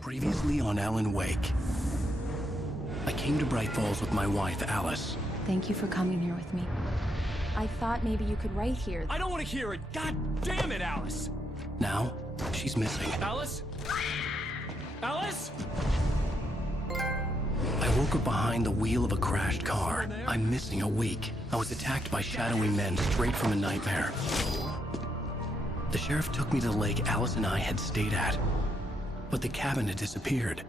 Previously on Alan Wake. I came to Bright Falls with my wife, Alice. Thank you for coming here with me. I thought maybe you could write here. I don't want to hear it! God damn it, Alice! Now, she's missing. Alice? Alice? I woke up behind the wheel of a crashed car. I'm missing a week. I was attacked by shadowy men straight from a nightmare. The sheriff took me to the lake Alice and I had stayed at. But the cabin had disappeared.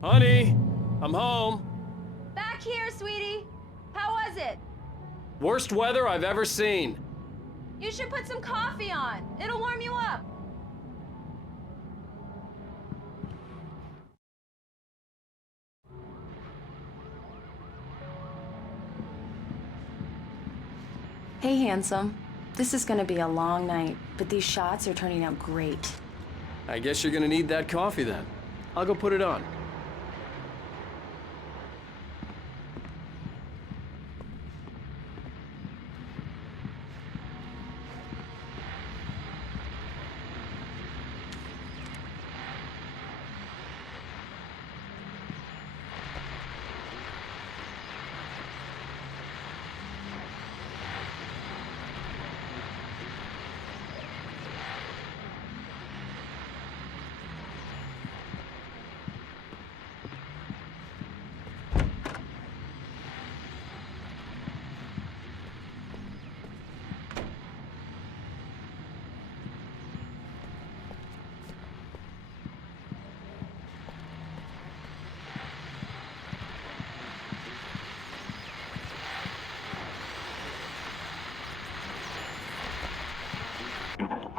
Honey, I'm home. Back here, sweetie. How was it? Worst weather I've ever seen. You should put some coffee on. It'll warm you up. Hey, handsome. This is gonna be a long night, but these shots are turning out great. I guess you're gonna need that coffee then. I'll go put it on.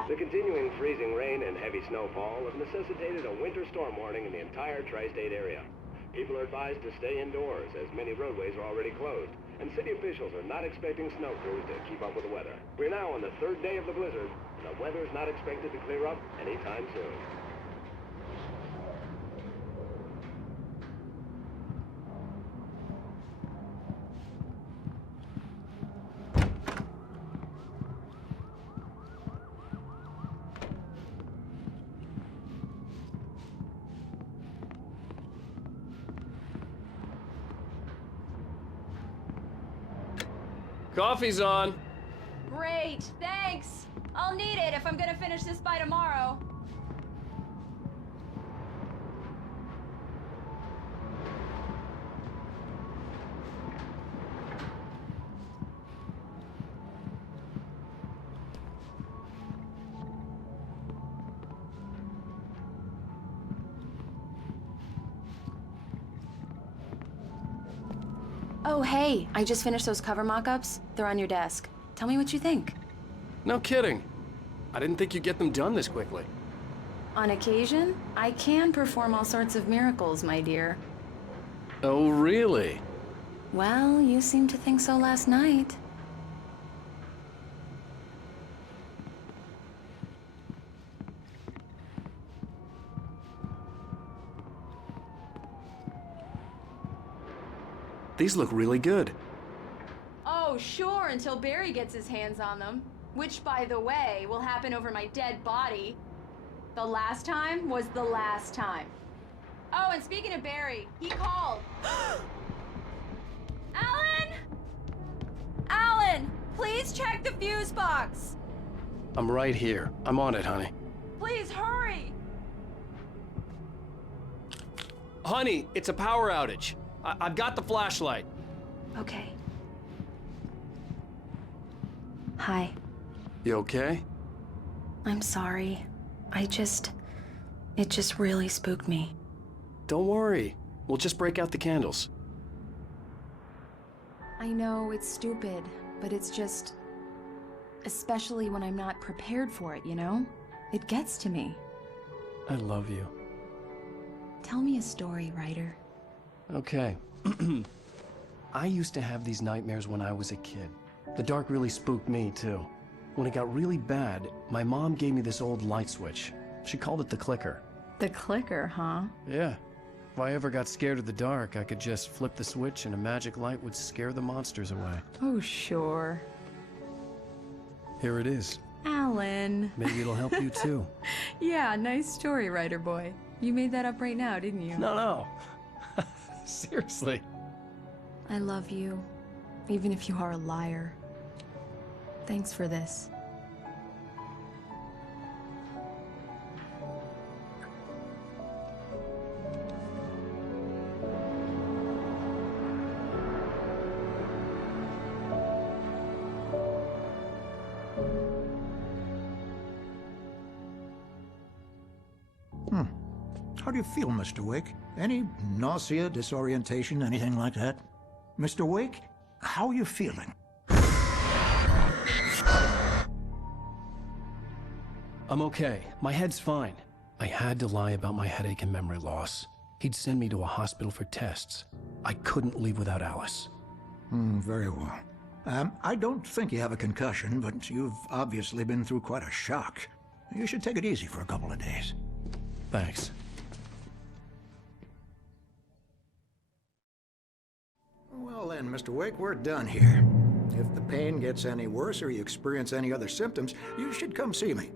The continuing freezing rain and heavy snowfall have necessitated a winter storm warning in the entire tri-state area. People are advised to stay indoors as many roadways are already closed, and city officials are not expecting snow crews to keep up with the weather. We're now on the third day of the blizzard, and the weather is not expected to clear up anytime soon. Coffee's on. Great, thanks. I'll need it if I'm gonna finish this by tomorrow. Oh, hey, I just finished those cover mock-ups. They're on your desk. Tell me what you think. No kidding. I didn't think you'd get them done this quickly. On occasion, I can perform all sorts of miracles, my dear. Oh, really? Well, you seemed to think so last night. These look really good. Oh, sure, until Barry gets his hands on them. Which, by the way, will happen over my dead body. The last time was the last time. Oh, and speaking of Barry, he called. Alan! Alan! Please check the fuse box! I'm right here. I'm on it, honey. Please hurry! Honey, it's a power outage. I've got the flashlight. Okay. Hi. You okay? I'm sorry. It just really spooked me. Don't worry. We'll just break out the candles. I know it's stupid, but it's just... especially when I'm not prepared for it, you know? It gets to me. I love you. Tell me a story, writer. Okay. I used to have these nightmares when I was a kid. The dark really spooked me, too. When it got really bad, my mom gave me this old light switch. She called it the clicker. The clicker, huh? Yeah. If I ever got scared of the dark, I could just flip the switch and a magic light would scare the monsters away. Oh, sure. Here it is. Alan. Maybe it'll help you, too. Yeah, nice story, writer boy. You made that up right now, didn't you? No. Seriously. I love you, even if you are a liar. Thanks for this. How do you feel, Mr. Wake? Any nausea, disorientation, anything like that? Mr. Wake, how are you feeling? I'm okay. My head's fine. I had to lie about my headache and memory loss. He'd send me to a hospital for tests. I couldn't leave without Alice. Very well. I don't think you have a concussion, but you've obviously been through quite a shock. You should take it easy for a couple of days. Thanks. Well then, Mr. Wake, we're done here. If the pain gets any worse or you experience any other symptoms, you should come see me.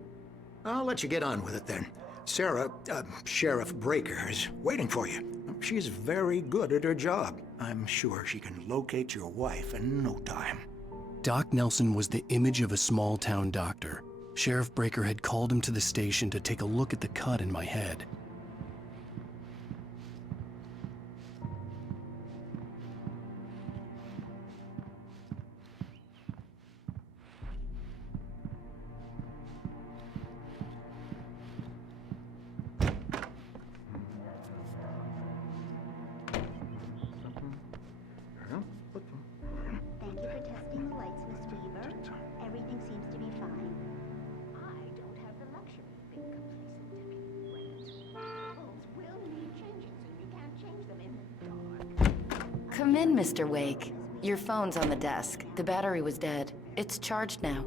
I'll let you get on with it then. Sarah, Sheriff Breaker, is waiting for you. She's very good at her job. I'm sure she can locate your wife in no time. Doc Nelson was the image of a small-town doctor. Sheriff Breaker had called him to the station to take a look at the cut in my head. Thank you for testing the lights, Miss Weaver. Everything seems to be fine. I don't have the luxury of being complacent, Deputy Brent. The bulbs will need changing, so you can't change them in the dark. Come in, Mr. Wake. Your phone's on the desk. The battery was dead. It's charged now.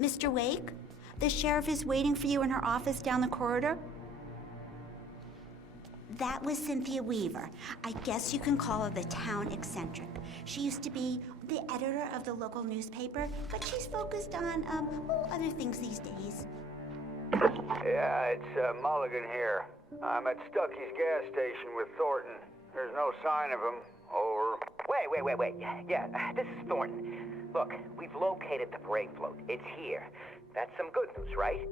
Mr. Wake, the sheriff is waiting for you in her office down the corridor. That was Cynthia Weaver. I guess you can call her the town eccentric. She used to be the editor of the local newspaper, but she's focused on, other things these days. Yeah, it's Mulligan here. I'm at Stucky's gas station with Thornton. There's no sign of him. Over. Wait. Yeah, this is Thornton. Look, we've located the brake float. It's here. That's some good news, right?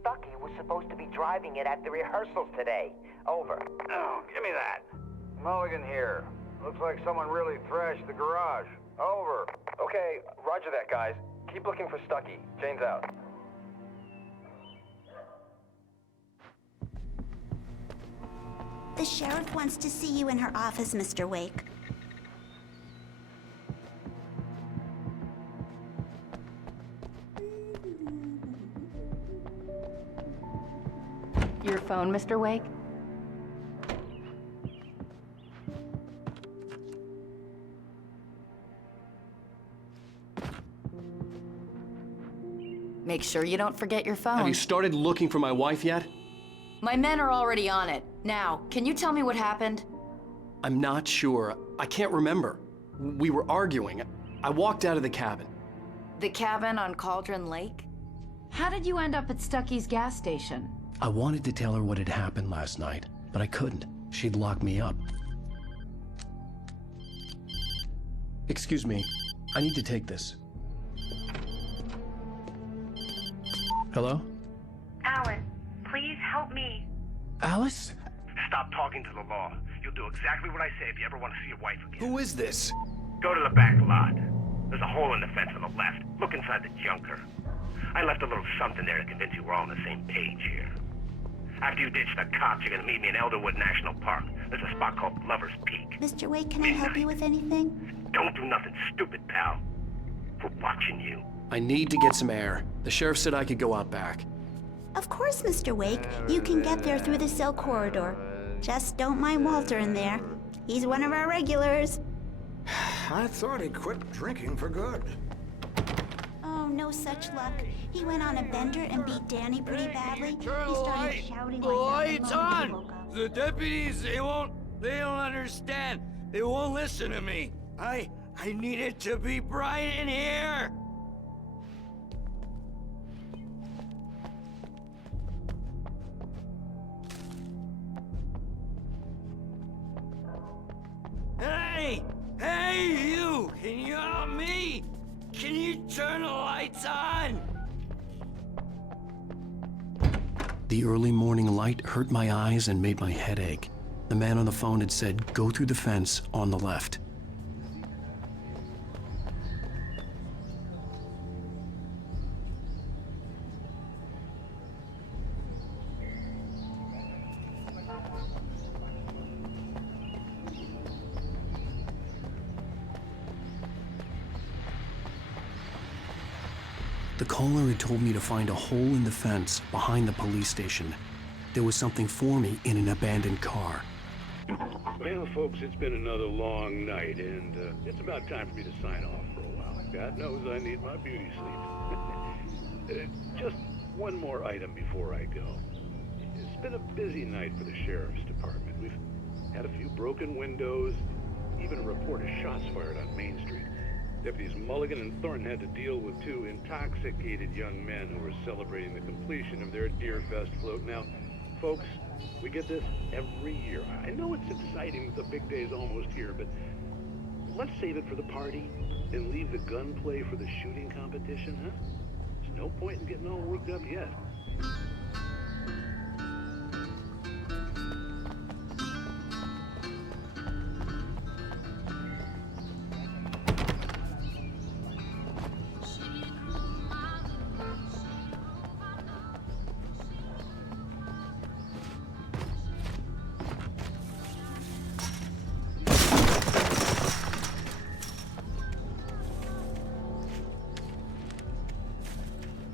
Stucky was supposed to be driving it at the rehearsals today. Over. Oh, give me that. Mulligan here. Looks like someone really thrashed the garage. Over. Okay, roger that, guys. Keep looking for Stucky. Jane's out. The sheriff wants to see you in her office, Mr. Wake. Your phone, Mr. Wake? Make sure you don't forget your phone. Have you started looking for my wife yet? My men are already on it. Now, can you tell me what happened? I'm not sure. I can't remember. We were arguing. I walked out of the cabin. The cabin on Cauldron Lake? How did you end up at Stucky's gas station? I wanted to tell her what had happened last night, but I couldn't. She'd lock me up. Excuse me. I need to take this. Hello? Alan, please help me. Alice? Stop talking to the law. You'll do exactly what I say if you ever want to see your wife again. Who is this? Go to the back lot. There's a hole in the fence on the left. Look inside the junker. I left a little something there to convince you we're all on the same page here. After you ditch the cops, you're gonna meet me in Elderwood National Park. There's a spot called Lover's Peak. Mr. Wake, can I help you with anything? Don't do nothing stupid, pal. We're watching you. I need to get some air. The sheriff said I could go out back. Of course, Mr. Wake. You can get there through the cell corridor. Just don't mind Walter in there. He's one of our regulars. I thought he quit drinking for good. Oh, no such luck. He went on a bender and beat Danny pretty badly. He started shouting The like that light's the moment he on! woke up. The deputies, they don't understand. They won't listen to me. I need it to be bright in here. Hey, you! Can you help me? Can you turn the lights on? The early morning light hurt my eyes and made my head ache. The man on the phone had said, go through the fence on the left. The caller had told me to find a hole in the fence behind the police station. There was something for me in an abandoned car. Well, folks, it's been another long night, and it's about time for me to sign off for a while. God knows I need my beauty sleep. Just one more item before I go. It's been a busy night for the sheriff's department. We've had a few broken windows, even a report of shots fired on Main Street. Deputies Mulligan and Thornton had to deal with two intoxicated young men who were celebrating the completion of their Deerfest float. Now, folks, we get this every year. I know it's exciting, the big day's almost here, but let's save it for the party and leave the gunplay for the shooting competition, huh? There's no point in getting all worked up yet.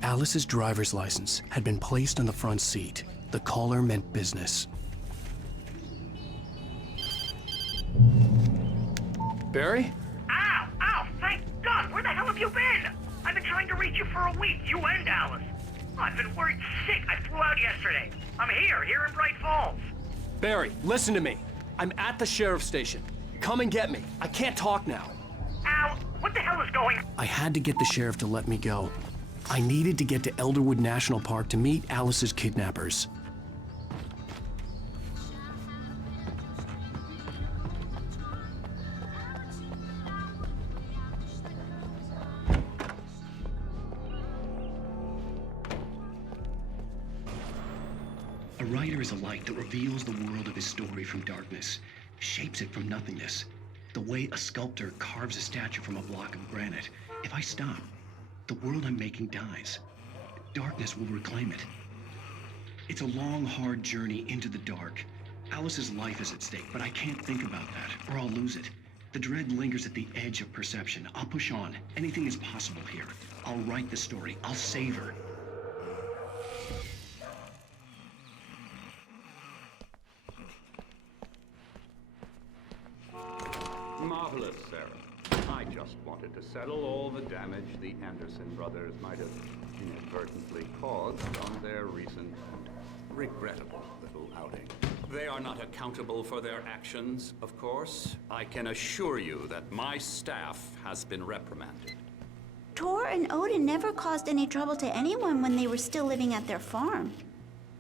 Alice's driver's license had been placed on the front seat. The caller meant business. Barry? Ow! Thank God! Where the hell have you been? I've been trying to reach you for a week, you and Alice. I've been worried sick. I flew out yesterday. I'm here in Bright Falls. Barry, listen to me. I'm at the sheriff's station. Come and get me. I can't talk now. Al, what the hell is going on? I had to get the sheriff to let me go. I needed to get to Elderwood National Park to meet Alice's kidnappers. A writer is a light that reveals the world of his story from darkness, shapes it from nothingness. The way a sculptor carves a statue from a block of granite. If I stop, the world I'm making dies. Darkness will reclaim it. It's a long, hard journey into the dark. Alice's life is at stake, but I can't think about that, or I'll lose it. The dread lingers at the edge of perception. I'll push on. Anything is possible here. I'll write the story. I'll save her. Marvelous, Sarah. I just wanted to settle all the damage the Anderson brothers might have inadvertently caused on their recent regrettable little outing. They are not accountable for their actions, of course. I can assure you that my staff has been reprimanded. Tor and Odin never caused any trouble to anyone when they were still living at their farm.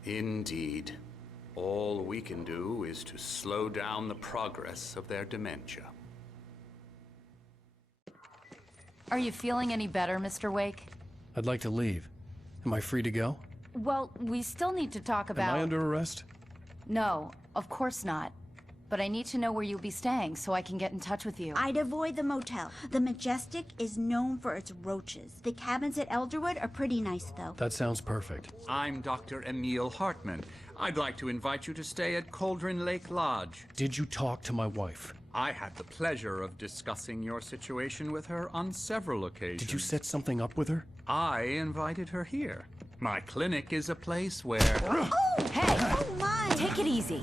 Indeed. All we can do is to slow down the progress of their dementia. Are you feeling any better, Mr. Wake? I'd like to leave. Am I free to go? Well, we still need to talk about... Am I under arrest? No, of course not. but I need to know where you'll be staying so I can get in touch with you. I'd avoid the motel. The Majestic is known for its roaches. The cabins at Elderwood are pretty nice, though. That sounds perfect. I'm Dr. Emil Hartman. I'd like to invite you to stay at Cauldron Lake Lodge. Did you talk to my wife? I had the pleasure of discussing your situation with her on several occasions. Did you set something up with her? I invited her here. My clinic is a place where... Oh! Hey! Oh, my! Take it easy.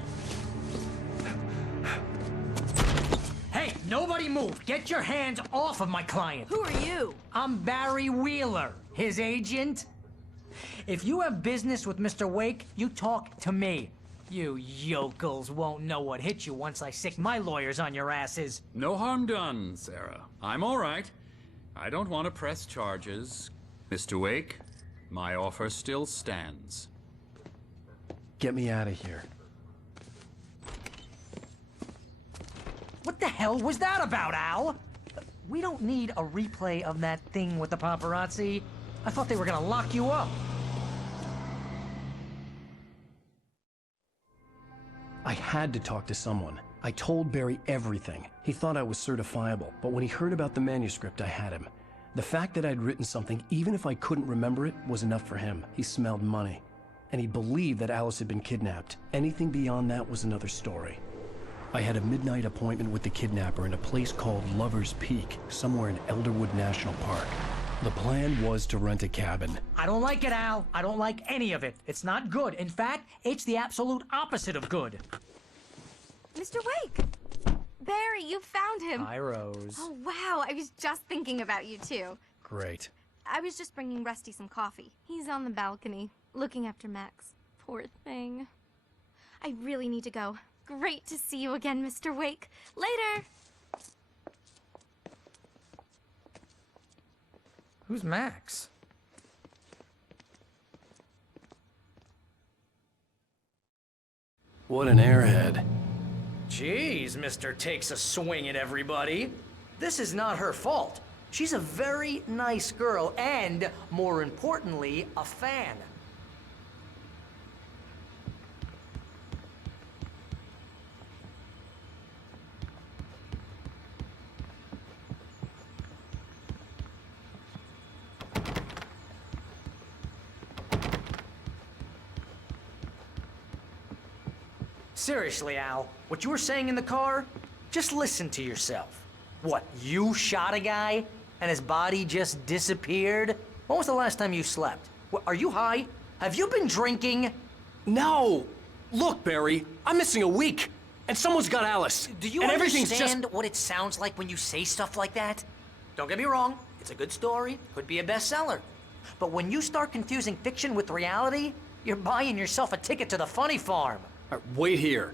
Hey, nobody move! Get your hands off of my client! Who are you? I'm Barry Wheeler, his agent. If you have business with Mr. Wake, you talk to me. You yokels won't know what hit you once I sick my lawyers on your asses. No harm done, Sarah. I'm all right. I don't want to press charges. Mr. Wake, my offer still stands. Get me out of here. What the hell was that about, Al? We don't need a replay of that thing with the paparazzi. I thought they were gonna lock you up. I had to talk to someone. I told Barry everything. He thought I was certifiable, but when he heard about the manuscript, I had him. The fact that I'd written something, even if I couldn't remember it, was enough for him. He smelled money. And he believed that Alice had been kidnapped. Anything beyond that was another story. I had a midnight appointment with the kidnapper in a place called Lover's Peak, somewhere in Elderwood National Park. The plan was to rent a cabin. I don't like it, Al. I don't like any of it. It's not good. In fact, it's the absolute opposite of good. Mr. Wake! Barry, you found him! Hi, Rose. Oh, wow. I was just thinking about you, too. Great. I was just bringing Rusty some coffee. He's on the balcony, looking after Max. Poor thing. I really need to go. Great to see you again, Mr. Wake. Later! Who's Max? What an airhead. Jeez, Mr. Takes a swing at everybody. This is not her fault. She's a very nice girl and, more importantly, a fan. Seriously, Al, what you were saying in the car, just listen to yourself. What, you shot a guy and his body just disappeared? When was the last time you slept? What, are you high? Have you been drinking? No! Look, Barry, I'm missing a week, and someone's got Alice. Do you and everything's understand just... what it sounds like when you say stuff like that? Don't get me wrong, it's a good story, could be a bestseller. But when you start confusing fiction with reality, you're buying yourself a ticket to the funny farm. All right, wait here.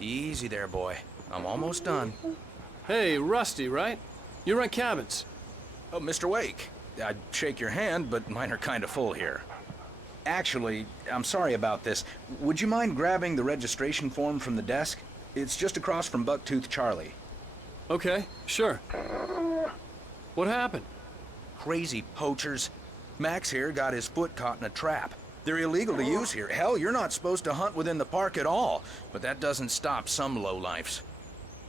Easy there, boy. I'm almost done. Hey, Rusty, right? You rent cabins. Oh, Mr. Wake. I'd shake your hand, but mine are kind of full here. Actually, I'm sorry about this. Would you mind grabbing the registration form from the desk? It's just across from Bucktooth Charlie. Okay, sure. What happened? Crazy poachers. Max here got his foot caught in a trap. They're illegal to use here. Hell, you're not supposed to hunt within the park at all. But that doesn't stop some lowlifes.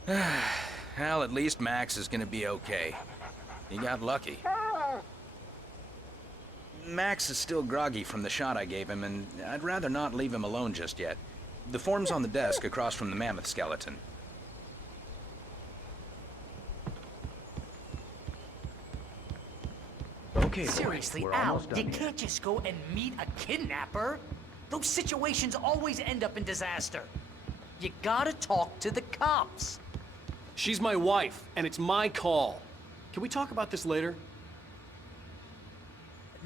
Well, at least Max is gonna be okay. He got lucky. Max is still groggy from the shot I gave him, and I'd rather not leave him alone just yet. The form's on the desk across from the mammoth skeleton. Okay, seriously, Al, you can't just go and meet a kidnapper. Those situations always end up in disaster. You gotta talk to the cops. She's my wife, and it's my call. Can we talk about this later?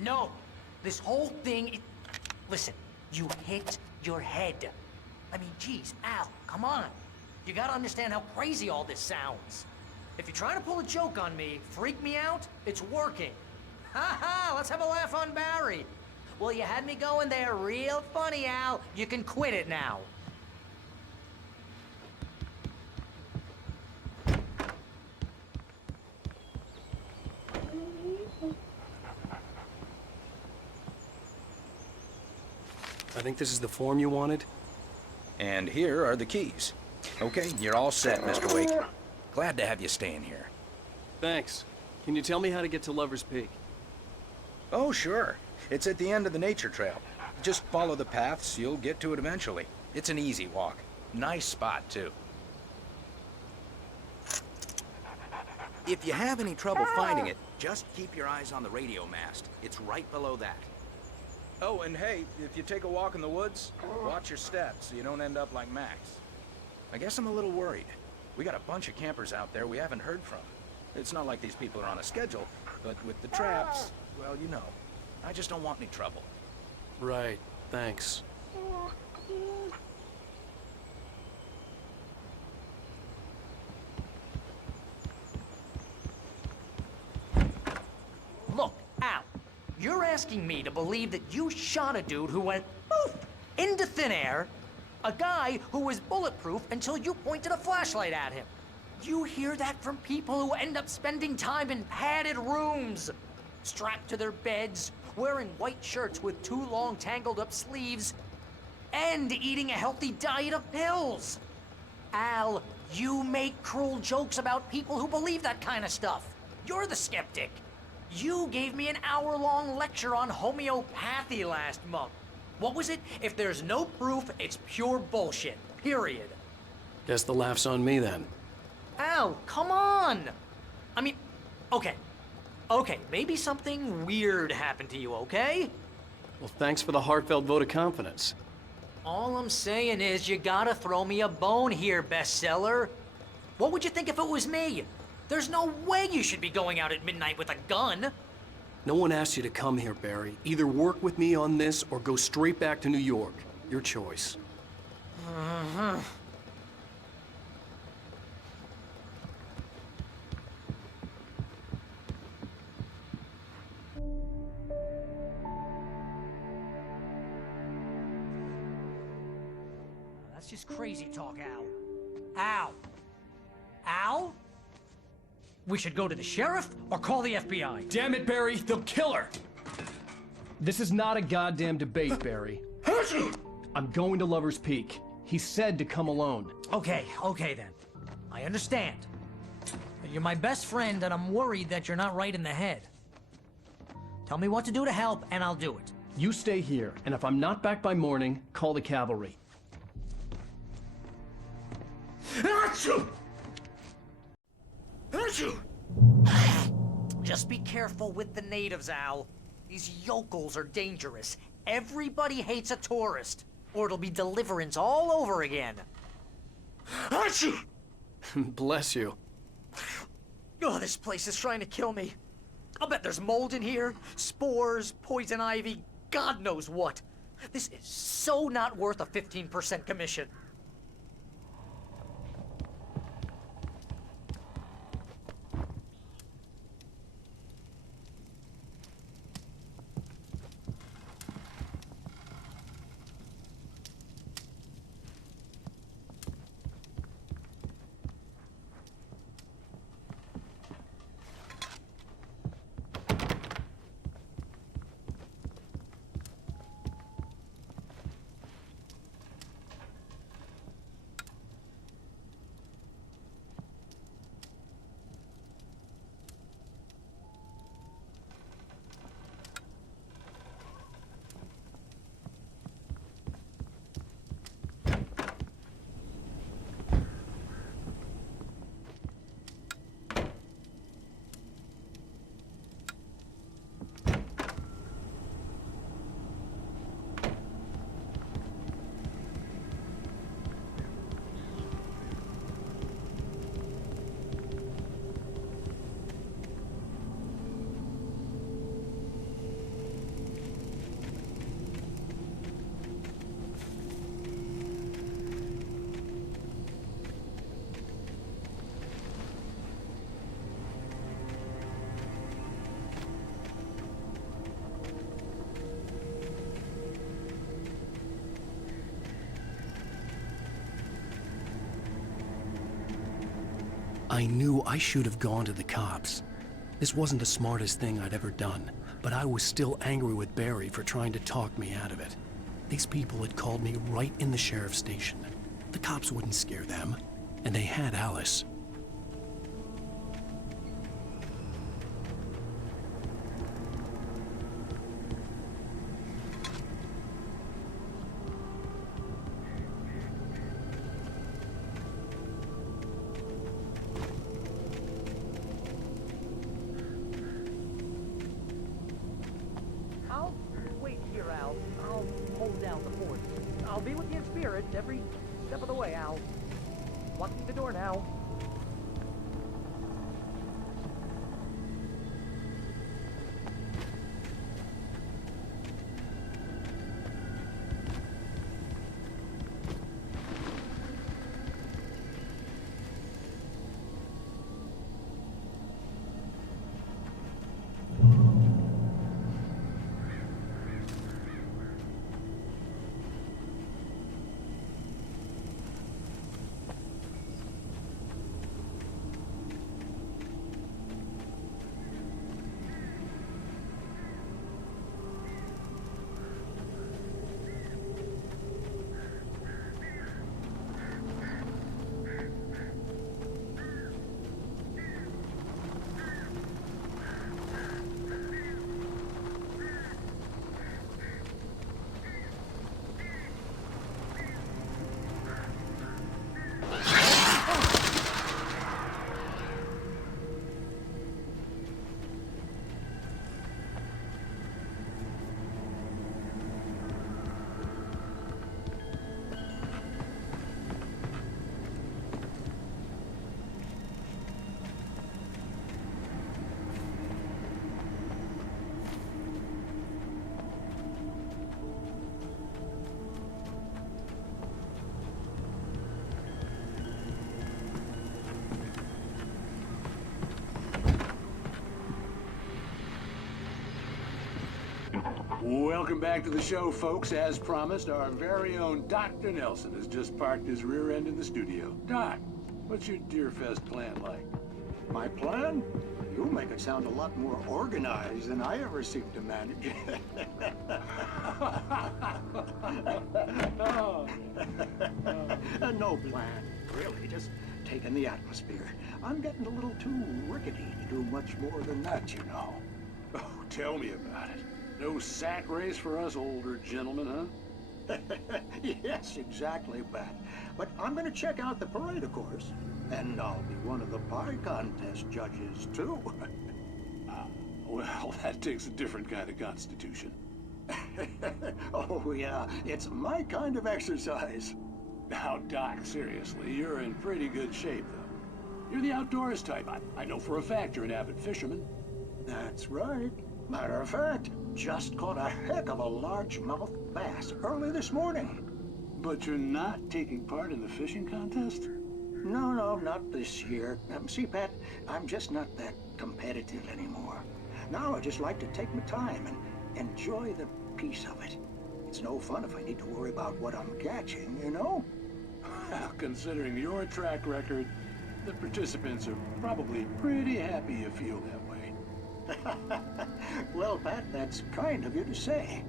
No, this whole thing, listen, you hit your head. I mean, geez, Al, come on. You gotta understand how crazy all this sounds. If you're trying to pull a joke on me, freak me out, it's working. Ha ha, let's have a laugh on Barry. Well, you had me going there real funny, Al. You can quit it now. I think this is the form you wanted. And here are the keys. Okay, you're all set, Mr. Wake. Glad to have you staying here. Thanks. Can you tell me how to get to Lover's Peak? Oh, sure. It's at the end of the nature trail. Just follow the paths, you'll get to it eventually. It's an easy walk. Nice spot, too. If you have any trouble finding it, just keep your eyes on the radio mast. It's right below that. Oh, and hey, if you take a walk in the woods, watch your steps so you don't end up like Max. I guess I'm a little worried. We got a bunch of campers out there we haven't heard from. It's not like these people are on a schedule, but with the traps, well, you know. I just don't want any trouble. Right, thanks. Look, Al, you're asking me to believe that you shot a dude who went poof into thin air, a guy who was bulletproof until you pointed a flashlight at him. You hear that from people who end up spending time in padded rooms, strapped to their beds, wearing white shirts with too long tangled up sleeves, and eating a healthy diet of pills. Al, you make cruel jokes about people who believe that kind of stuff. You're the skeptic. You gave me an hour-long lecture on homeopathy last month. What was it? If there's no proof, it's pure bullshit. Period. Guess the laugh's on me then. Al, come on! I mean, okay. Okay, maybe something weird happened to you, okay? Well, thanks for the heartfelt vote of confidence. All I'm saying is you gotta throw me a bone here, bestseller. What would you think if it was me? There's no way you should be going out at midnight with a gun. No one asked you to come here, Barry. Either work with me on this or go straight back to New York. Your choice. That's just crazy talk, Al. Al? Al? We should go to the sheriff or call the FBI. Damn it, Barry, they'll kill her! This is not a goddamn debate, Barry. I'm going to Lover's Peak. He said to come alone. Okay then. I understand. But you're my best friend and I'm worried that you're not right in the head. Tell me what to do to help and I'll do it. You stay here, and if I'm not back by morning, call the cavalry. Just be careful with the natives, Al. These yokels are dangerous. Everybody hates a tourist, or it'll be Deliverance all over again. Bless you. Oh, this place is trying to kill me. I'll bet there's mold in here, spores, poison ivy, God knows what. This is so not worth a 15% commission. I knew I should have gone to the cops. This wasn't the smartest thing I'd ever done, but I was still angry with Barry for trying to talk me out of it. These people had called me right in the sheriff's station. The cops wouldn't scare them, and they had Alice. I'll wait here, Al. I'll hold down the fort. I'll be with you in spirit every step of the way, Al. Locking the door now. Welcome back to the show, folks. As promised, our very own Dr. Nelson has just parked his rear end in the studio. Doc, what's your Deerfest plan like? My plan? You make it sound a lot more organized than I ever seem to manage. No plan, really. Just taking the atmosphere. I'm getting a little too rickety to do much more than that, you know. Oh, tell me about it. No sack race for us older gentlemen, huh? Yes, exactly, Pat. But I'm going to check out the parade, of course. And I'll be one of the pie contest judges, too. Well, that takes a different kind of constitution. Oh, yeah. It's my kind of exercise. Now, Doc, seriously, you're in pretty good shape, though. You're the outdoors type. I know for a fact you're an avid fisherman. That's right. Matter of fact, just caught a heck of a largemouth bass early this morning. But you're not taking part in the fishing contest? No, not this year. See, Pat, I'm just not that competitive anymore. Now I just like to take my time and enjoy the peace of it. It's no fun if I need to worry about what I'm catching, you know? Well, considering your track record, the participants are probably pretty happy you feel that way. Well, Pat, that's kind of you to say.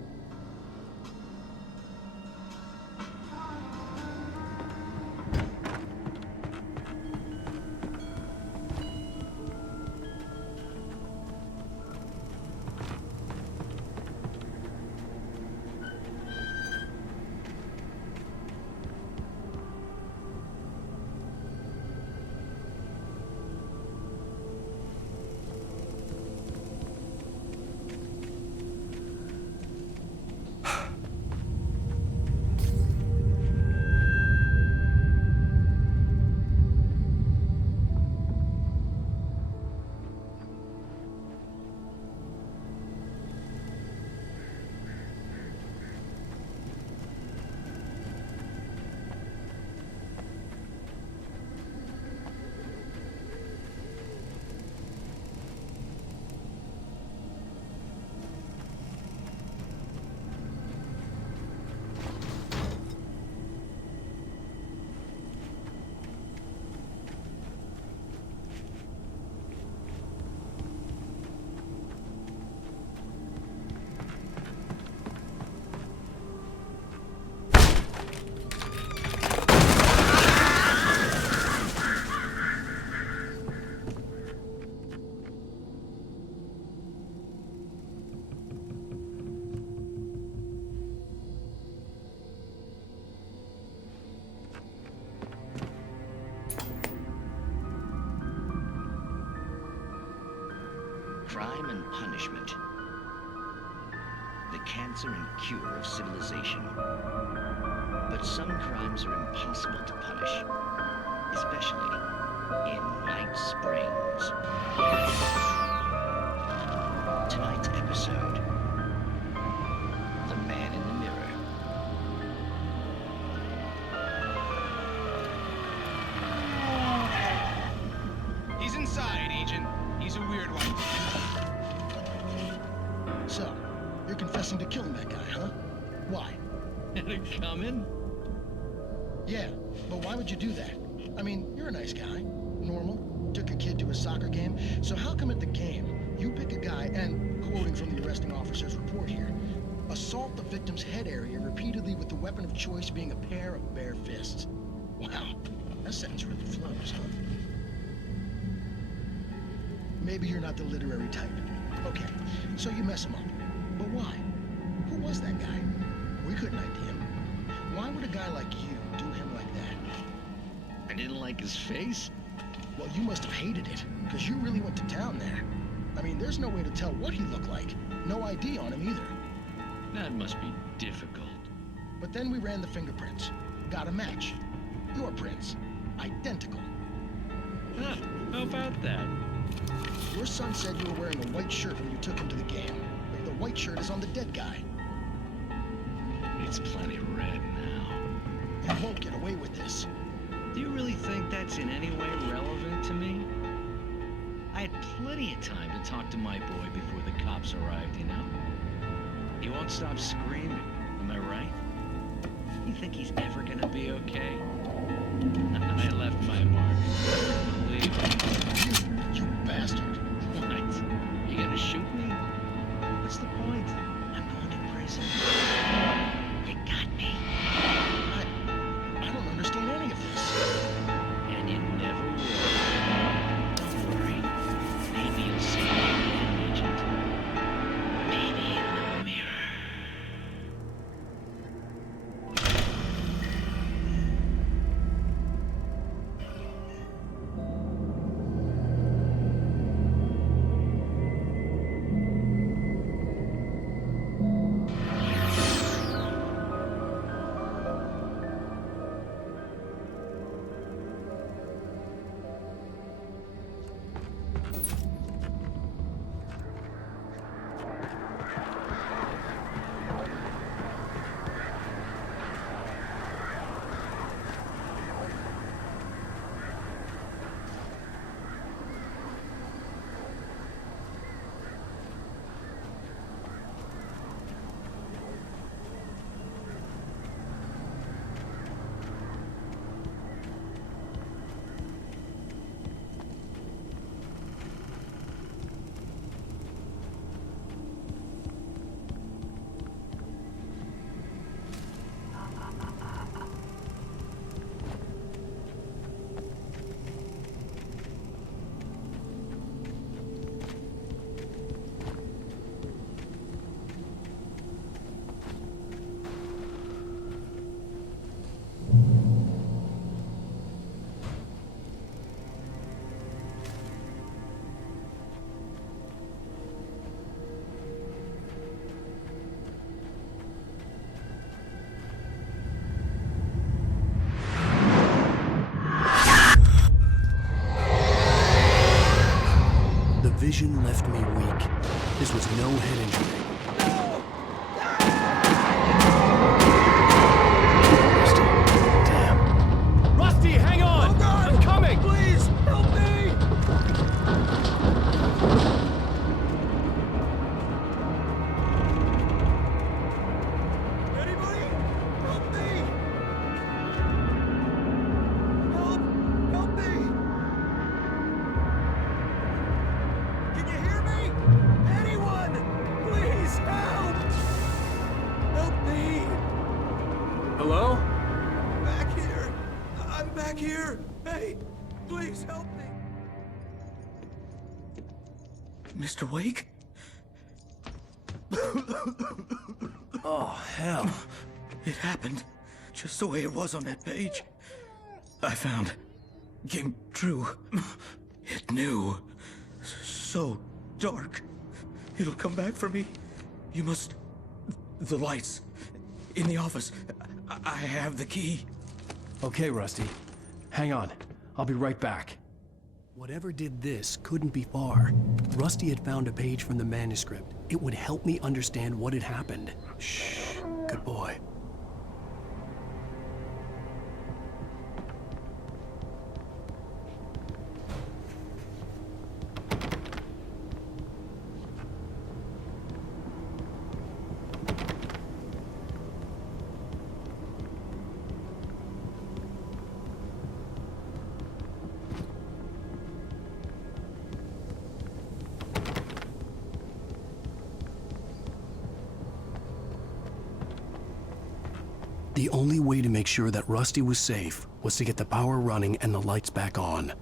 crime and punishment. The cancer and cure of civilization. But some crimes are impossible to punish, especially in Night Springs. Tonight's episode, The Man in the Mirror. He's inside, Agent. He's a weird one. So, you're confessing to killing that guy, huh? Why? Coming? Yeah, but why would you do that? I mean, you're a nice guy. Normal. Took a kid to a soccer game. So how come at the game, you pick a guy and, quoting from the arresting officer's report here, assault the victim's head area repeatedly with the weapon of choice being a pair of bare fists? Wow, that sentence really flows, huh? Maybe you're not the literary type. Okay, so you mess him up. But why? Who was that guy? We couldn't ID him. Why would a guy like you do him like that? I didn't like his face? Well, you must have hated it, because you really went to town there. I mean, there's no way to tell what he looked like. No ID on him either. That must be difficult. But then we ran the fingerprints. Got a match. Your prints. Identical. Huh, how about that? Your son said you were wearing a white shirt when you took him to the game. The white shirt is on the dead guy. It's plenty red now. You won't get away with this. Do you really think that's in any way relevant to me? I had plenty of time to talk to my boy before the cops arrived, you know? He won't stop screaming, am I right? You think he's ever gonna be okay? I left my mark. Believe me. You bastard. What? You gonna shoot me? What's the point? I'm going to prison. You got me. I don't understand any of this. And you never will. Don't worry. Maybe you'll see me again, Agent. Maybe in the mirror. vision left me weak. This was no head injury. Damn. Rusty, hang on! Hold on! I'm coming! Please, help me! Anybody? Help me! Help me! Can you hear me? Anyone! Please help! Help me! Hello? Back here! I'm back here! Hey, please help me! Mr. Wake? Oh, hell. It happened just the way it was on that page. I found. Came true. It knew. So dark. It'll come back for me. You must... The lights. In the office. I have the key. Okay, Rusty. Hang on. I'll be right back. Whatever did this couldn't be far. Rusty had found a page from the manuscript. It would help me understand what had happened. Shh. Good boy. The only way to make sure that Rusty was safe was to get the power running and the lights back on.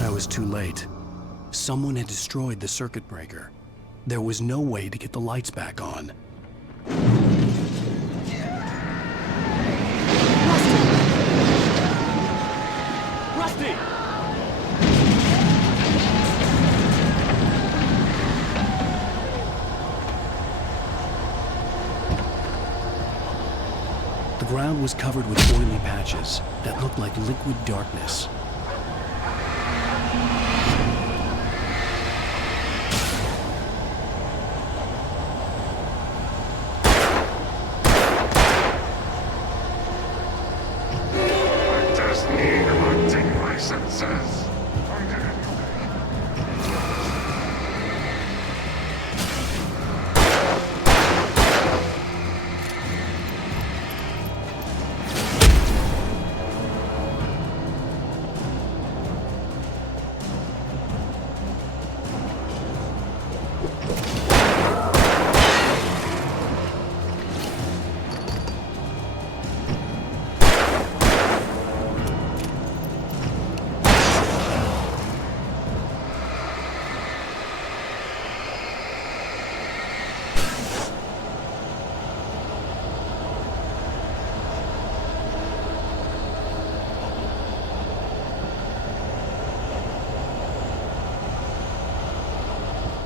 I was too late. Someone had destroyed the circuit breaker. There was no way to get the lights back on. Rusty! The ground was covered with oily patches that looked like liquid darkness.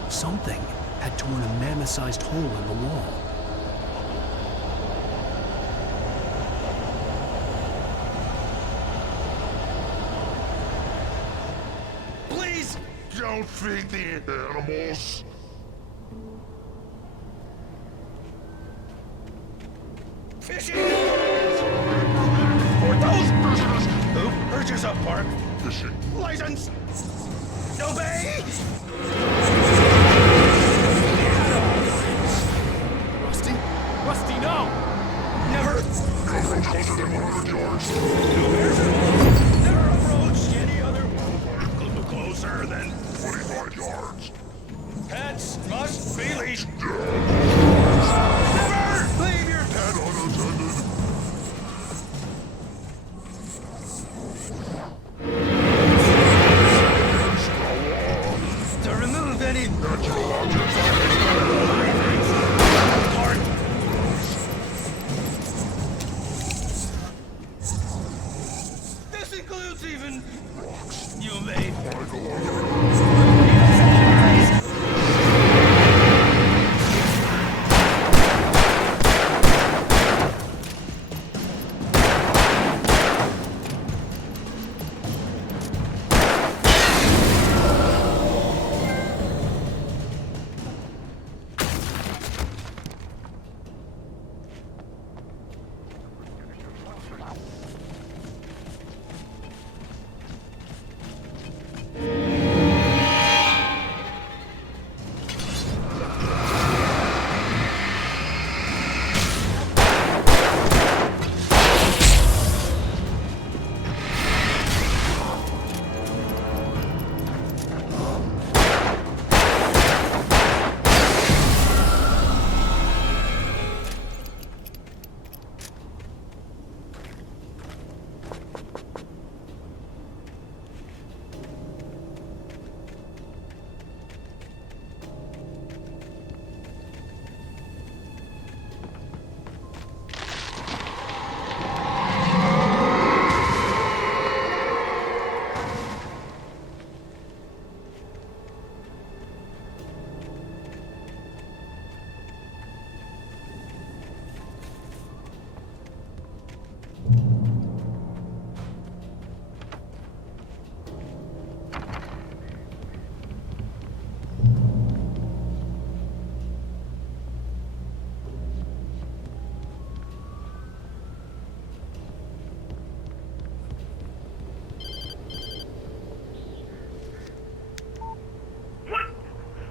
Something had torn a mammoth-sized hole in the wall. Please don't feed the animals. Fishing! For those prisoners who purchase a park fishing license, obey! Rusty, no! Never! No road closer than 100 yards. No bears at all. Never approached any other closer than 25 yards. Pets must be leashed. Never! Leave your pet unattended. To remove any natural objects. man. You made...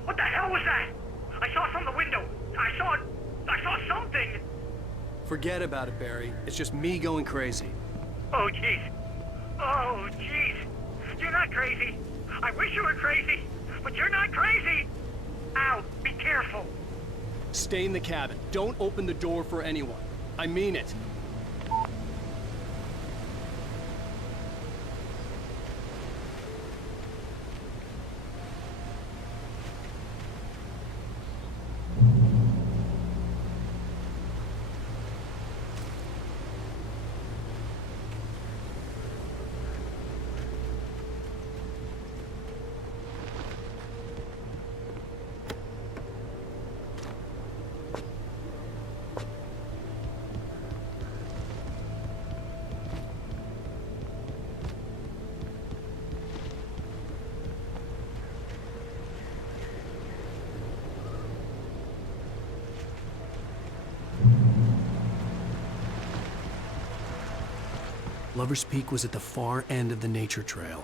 What the hell was that? I saw from the window. I saw something. Forget about it, Barry. It's just me going crazy. Oh, jeez. Oh, jeez. You're not crazy. I wish you were crazy, but you're not crazy. Al, be careful. Stay in the cabin. Don't open the door for anyone. I mean it. Lover's Peak was at the far end of the nature trail.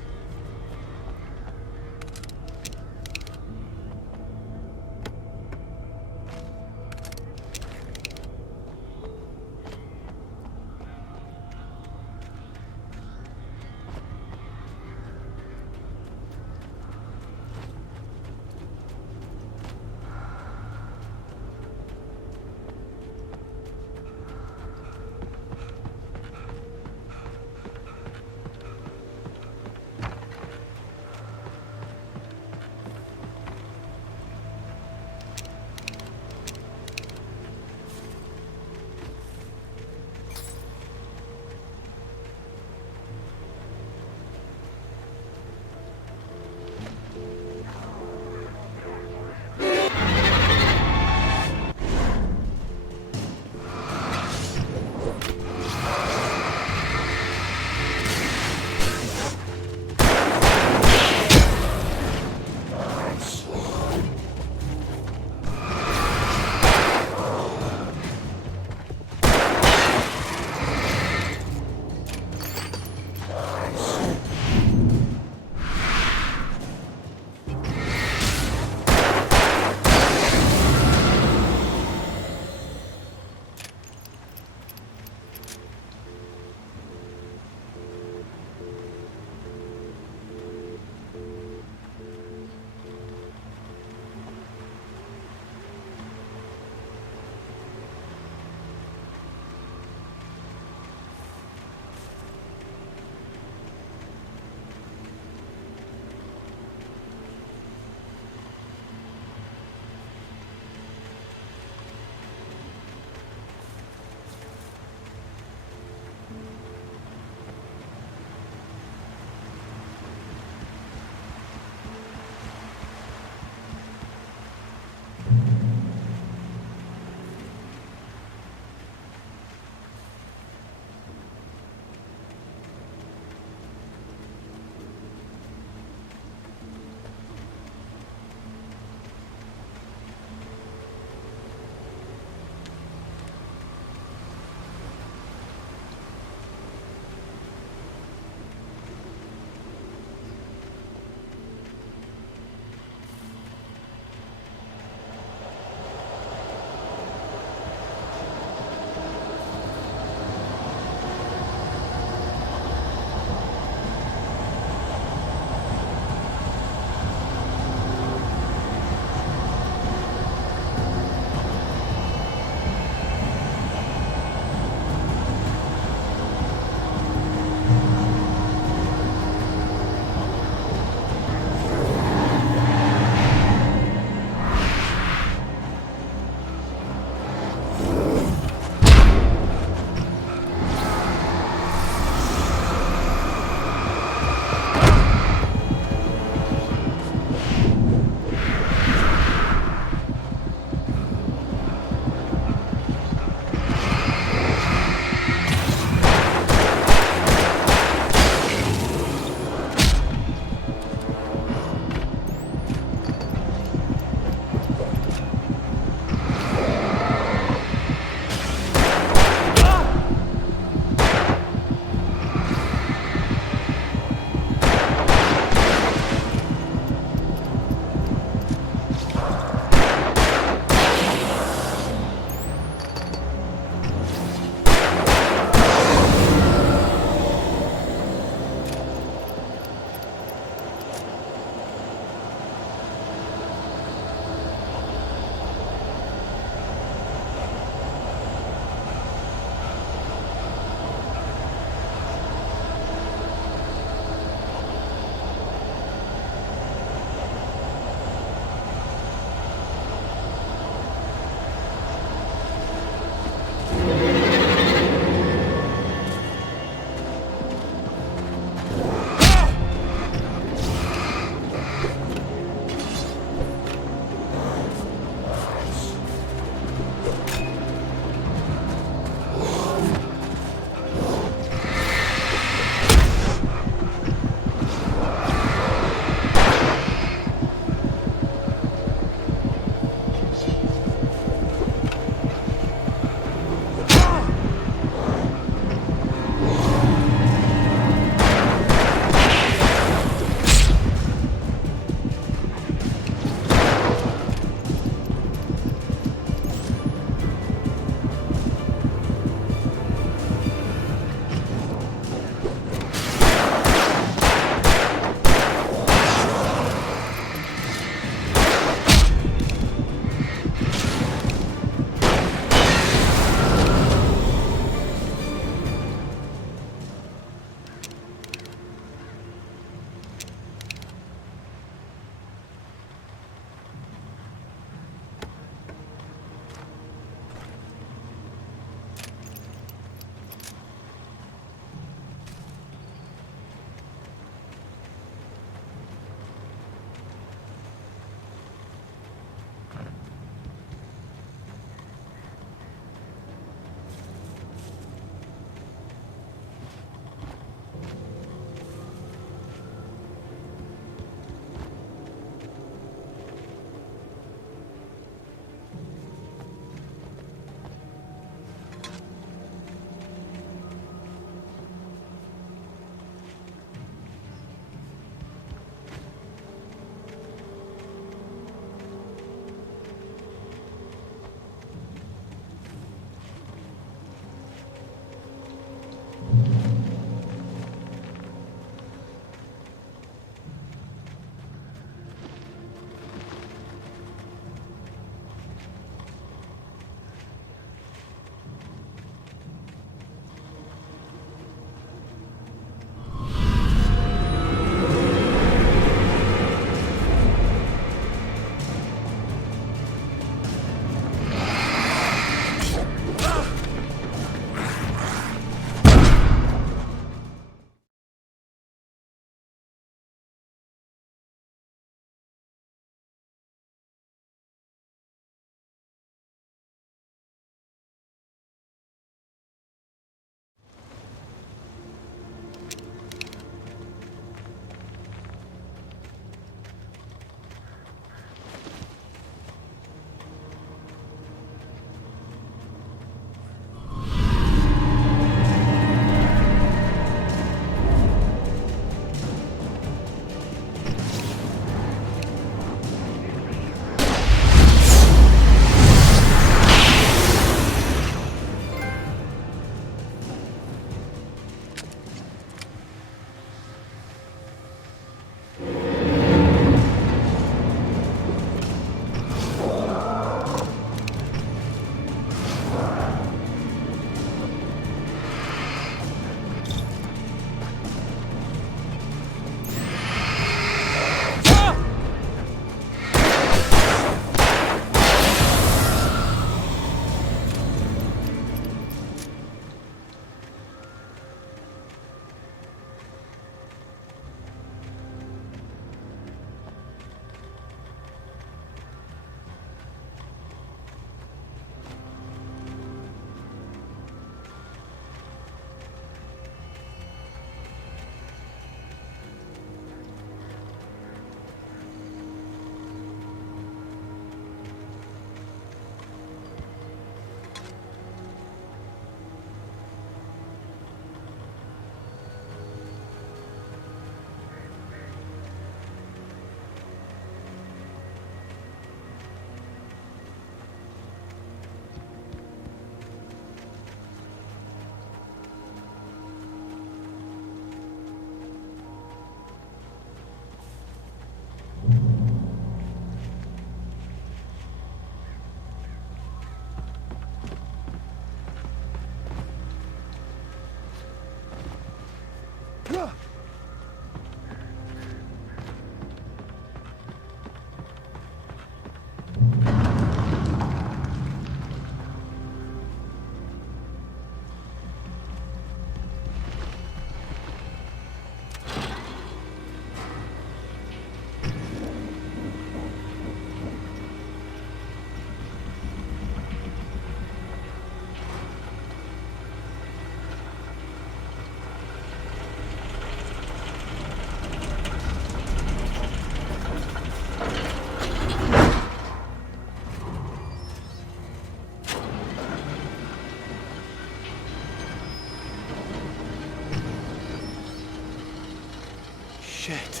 Shit.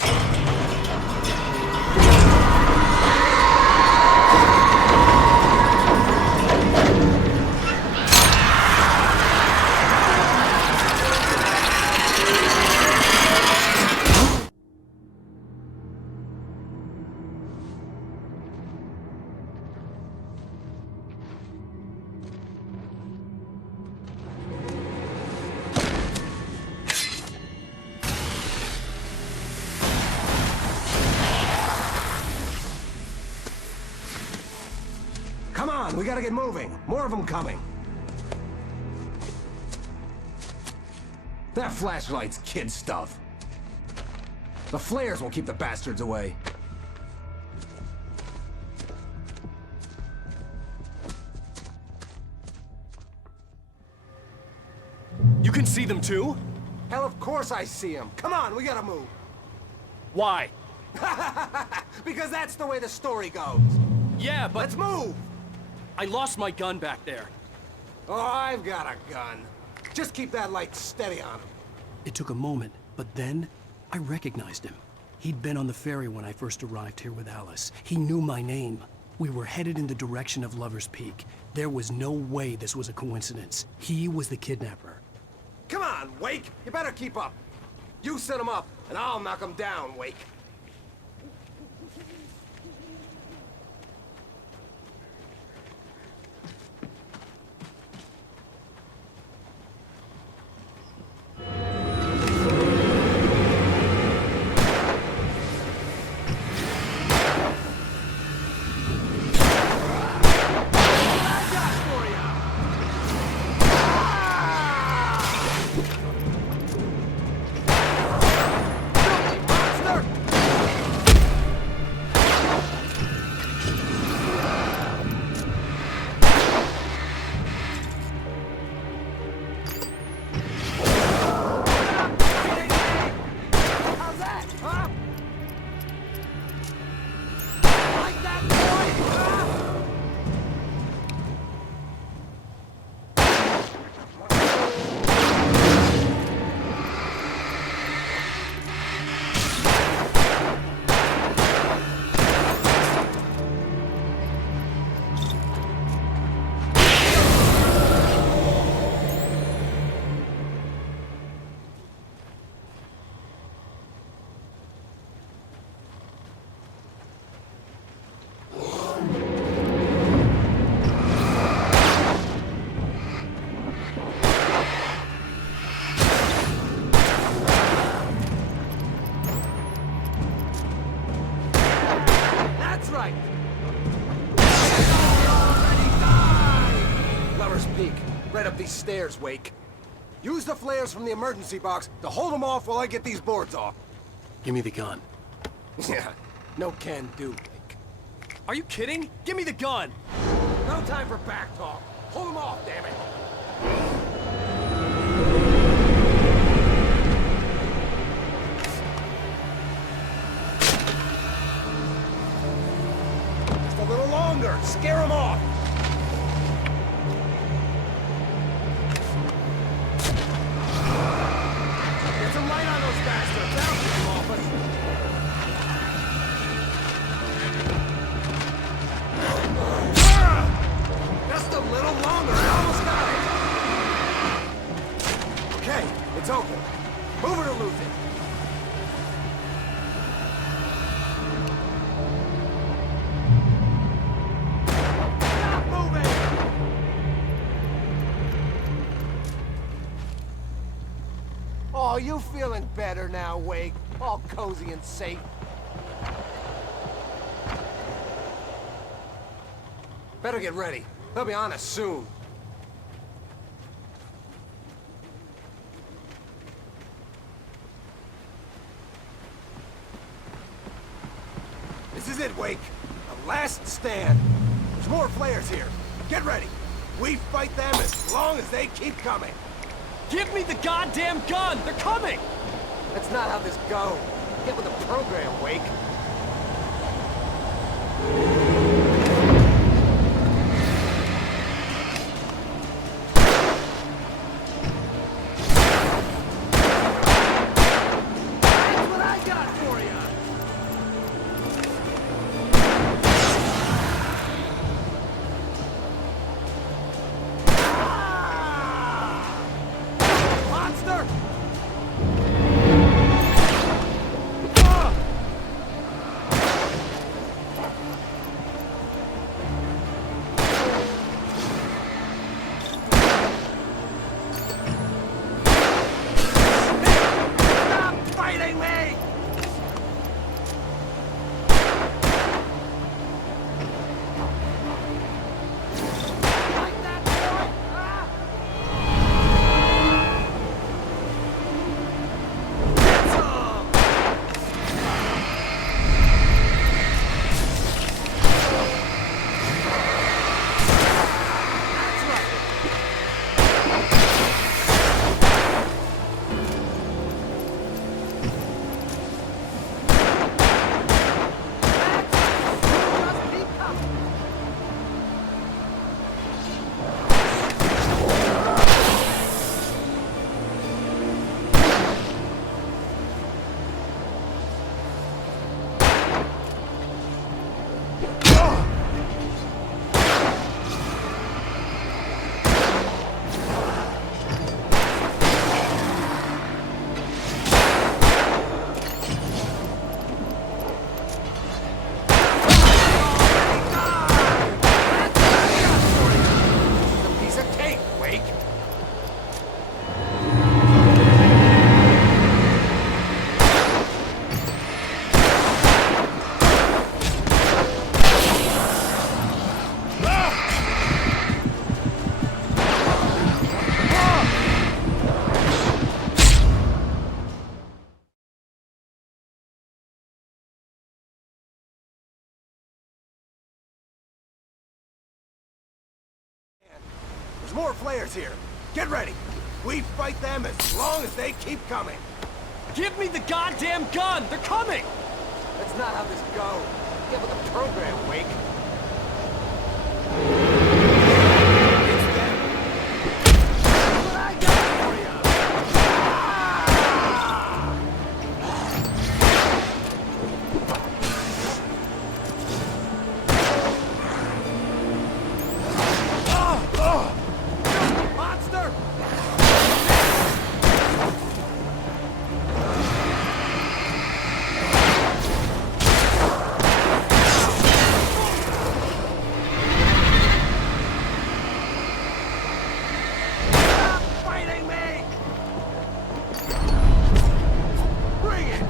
Come on, we gotta get moving. More of them coming. That flashlight's kid stuff. The flares will keep the bastards away. You can see them too? Hell, of course I see them. Come on, we gotta move. Why? Because that's the way the story goes. Yeah, but... Let's move! I lost my gun back there. Oh, I've got a gun. Just keep that light steady on him. It took a moment, but then I recognized him. He'd been on the ferry when I first arrived here with Alice. He knew my name. We were headed in the direction of Lover's Peak. There was no way this was a coincidence. He was the kidnapper. Come on, Wake! You better keep up. You set him up, and I'll knock him down, Wake. Right up these stairs, Wake. Use the flares from the emergency box to hold them off while I get these boards off. Give me the gun. Yeah, no can do, Wake. Are you kidding? Give me the gun! No time for back talk. Hold them off, damn it. Just a little longer. Scare them off. It's open. Move it or lose it. Stop moving! Oh, you feeling better now, Wake? All cozy and safe. Better get ready. They'll be on us soon. This is it, Wake. The last stand. There's more flares here. Get ready. We fight them as long as they keep coming. Give me the goddamn gun! They're coming! That's not how this goes. Get with the program, Wake. That's what I got for Wake! There's more flares here. Get ready. We fight them as long as they keep coming. Give me the goddamn gun! They're coming! That's not how this goes. Get with the program, Wake. It's them. What I got for you. Monster! Stop fighting me! Bring it!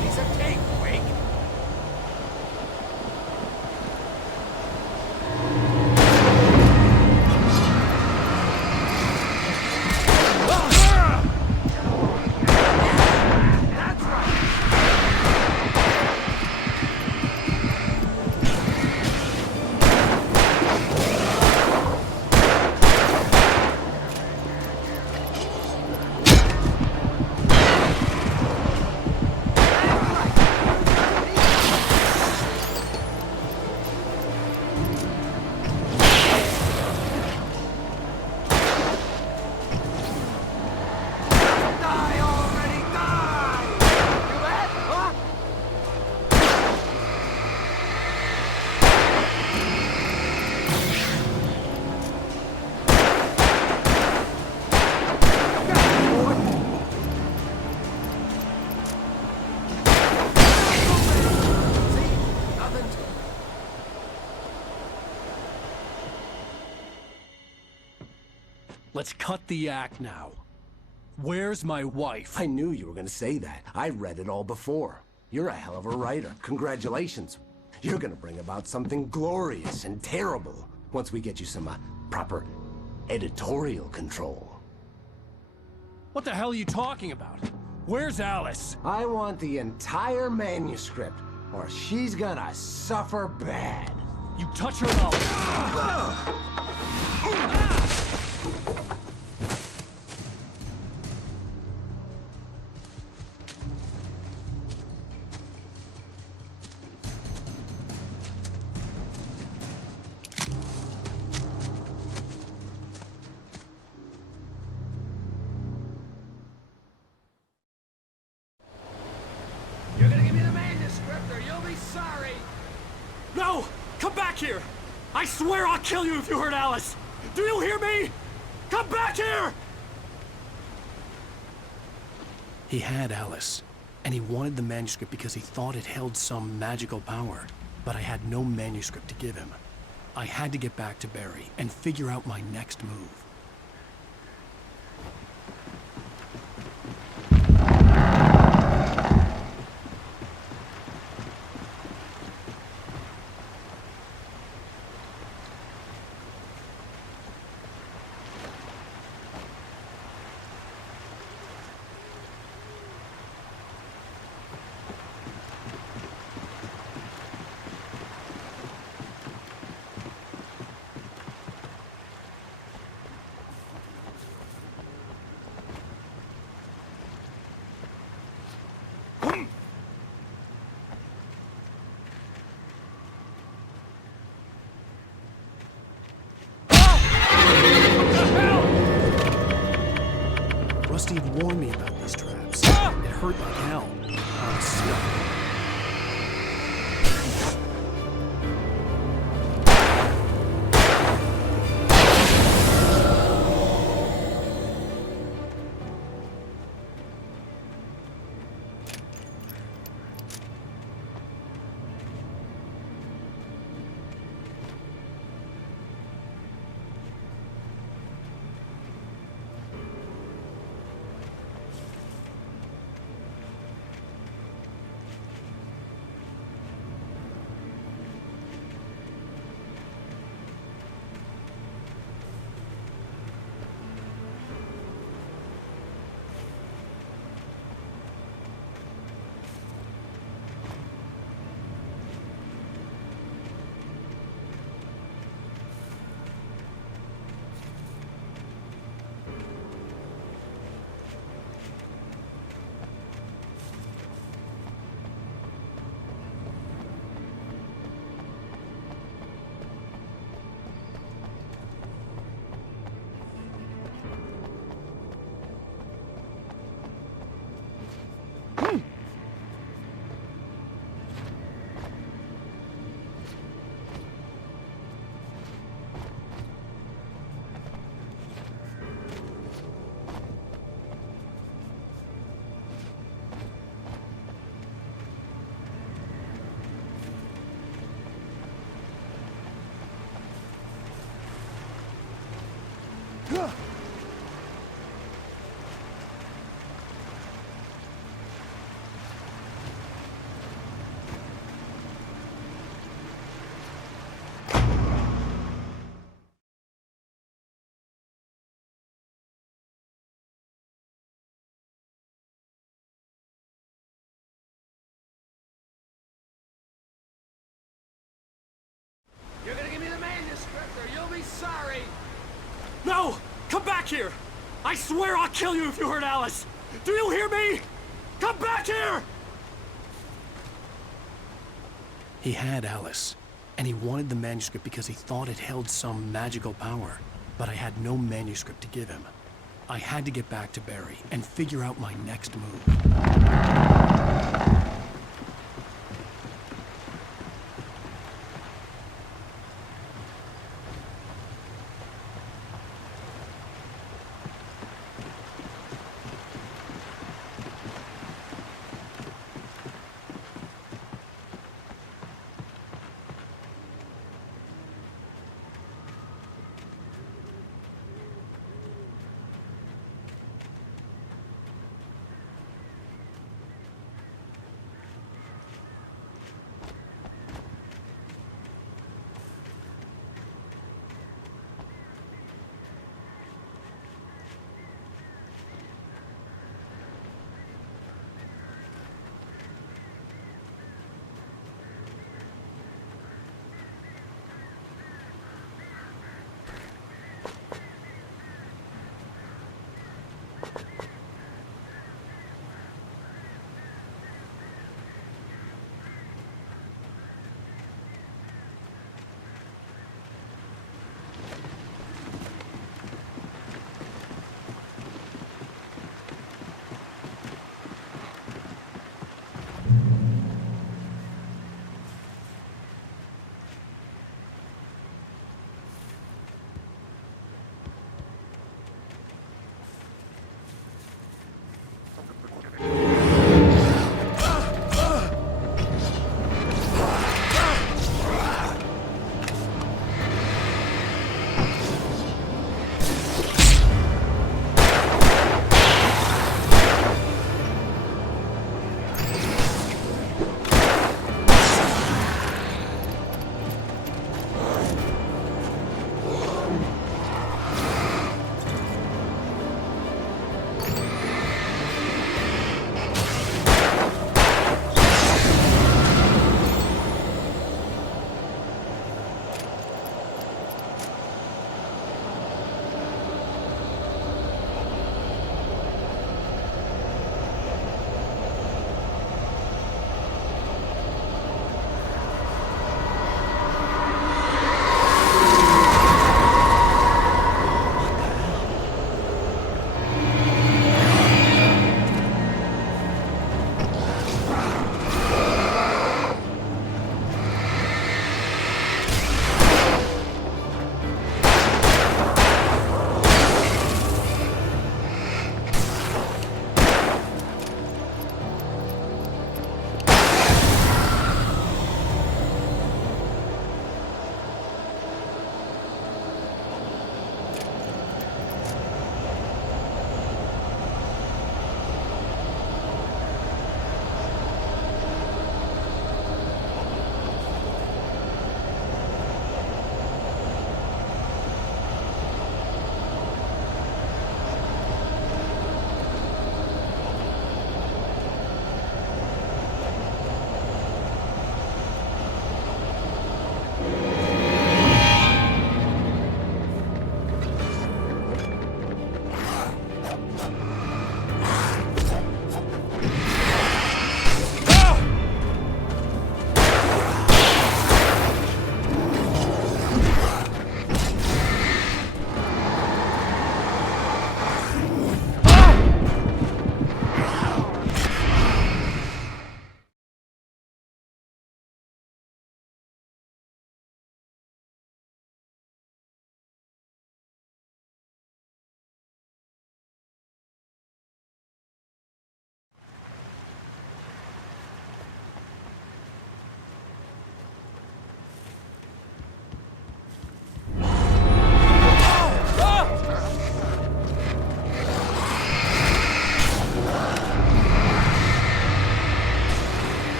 Piece of cake, Wake. That's right. Die already, die! You mad, huh? See? Nothing to it. Let's cut the act now. Where's my wife? I knew you were gonna say that. I read it all before. You're a hell of a writer. Congratulations. You're gonna bring about something glorious and terrible once we get you some proper editorial control. What the hell are you talking about? Where's Alice? I want the entire manuscript, or she's gonna suffer bad. You touch her and I'll... You're gonna give me the manuscript or you'll be sorry. No! Come back here! I swear I'll kill you if you hurt Alice! Do you hear me? Come back here! He had Alice, and he wanted the manuscript because he thought it held some magical power. But I had no manuscript to give him. I had to get back to Barry and figure out my next move. sorry. No! Come back here! I swear I'll kill you if you hurt Alice! Do you hear me? Come back here! He had Alice, and he wanted the manuscript because he thought it held some magical power. But I had no manuscript to give him. I had to get back to Barry and figure out my next move.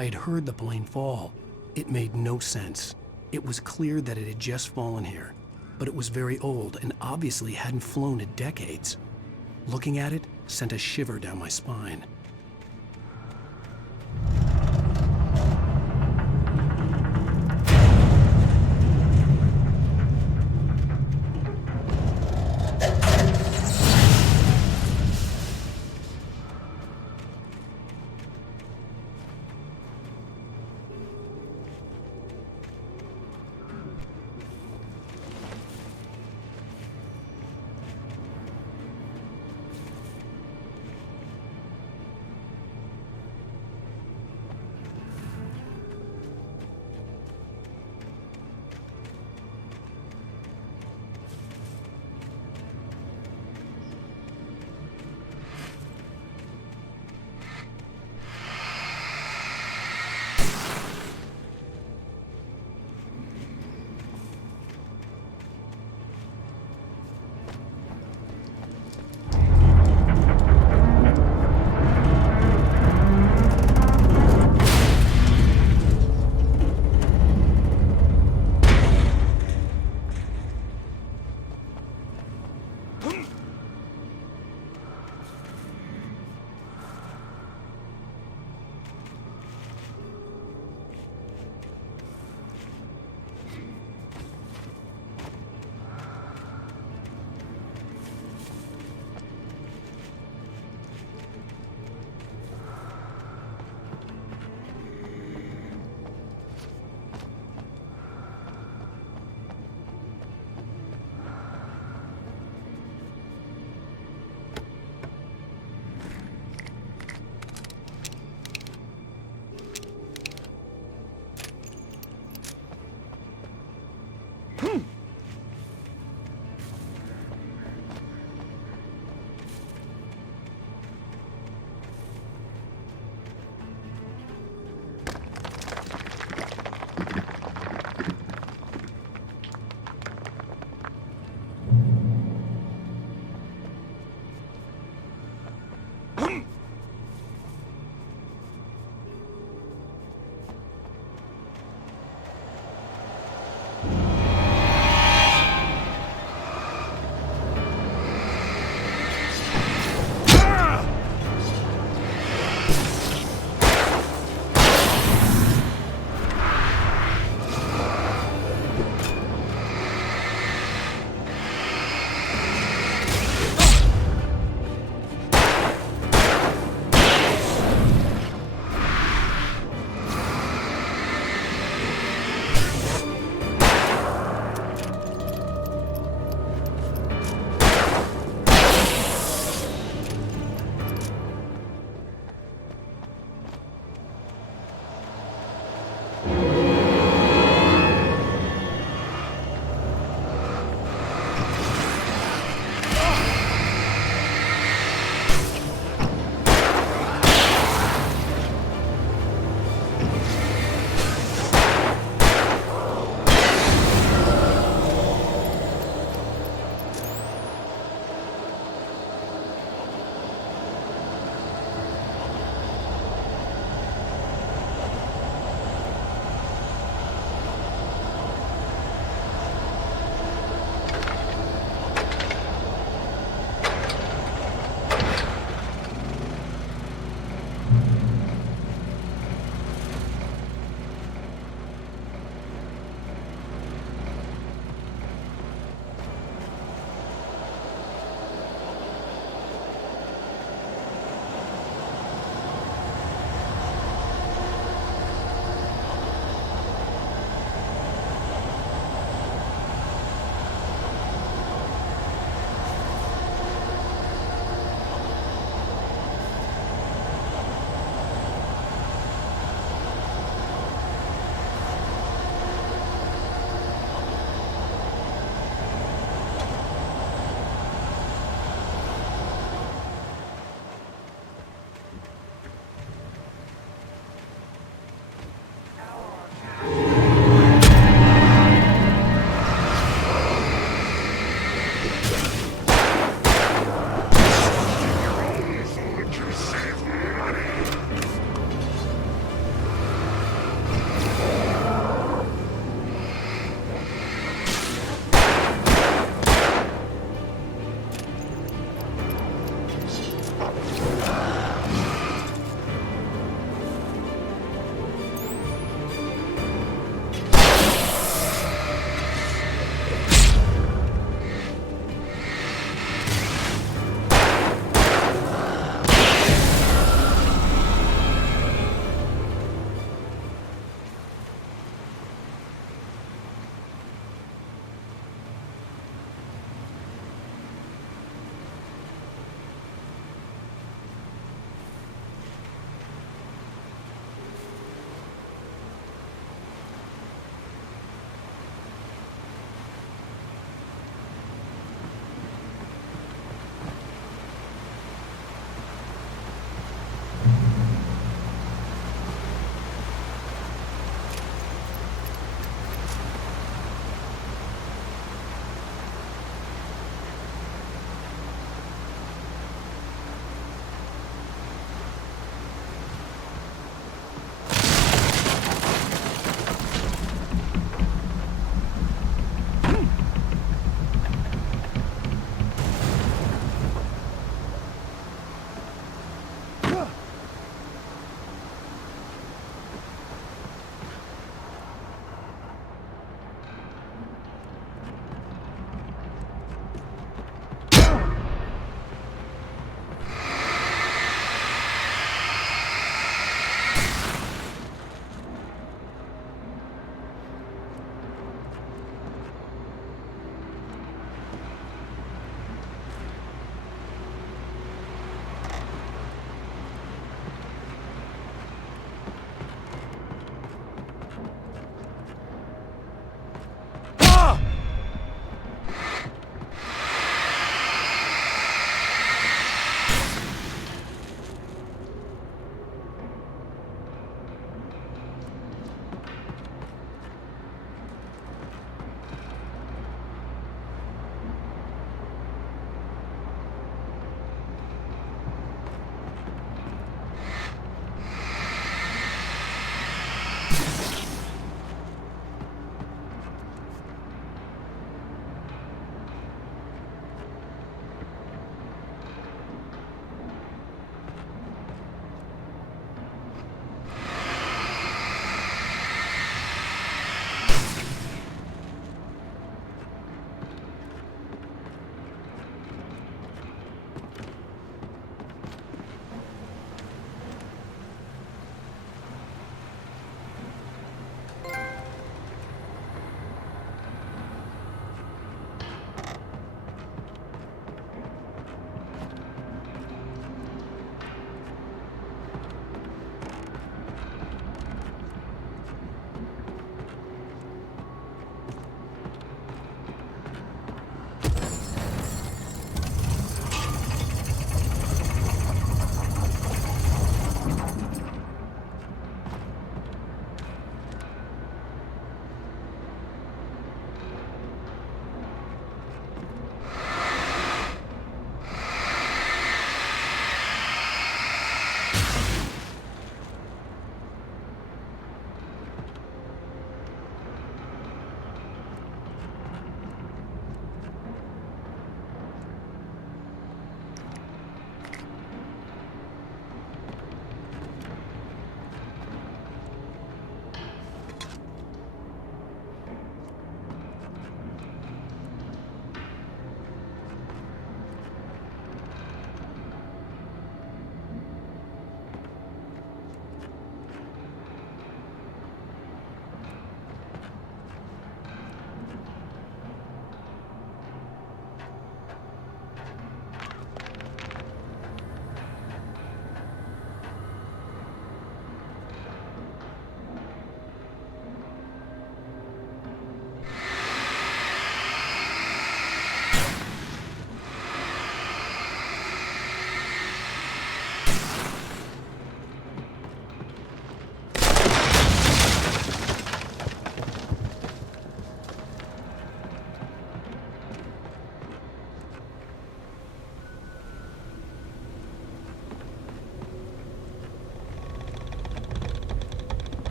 I had heard the plane fall. It made no sense. It was clear that it had just fallen here, but it was very old and obviously hadn't flown in decades. Looking at it sent a shiver down my spine.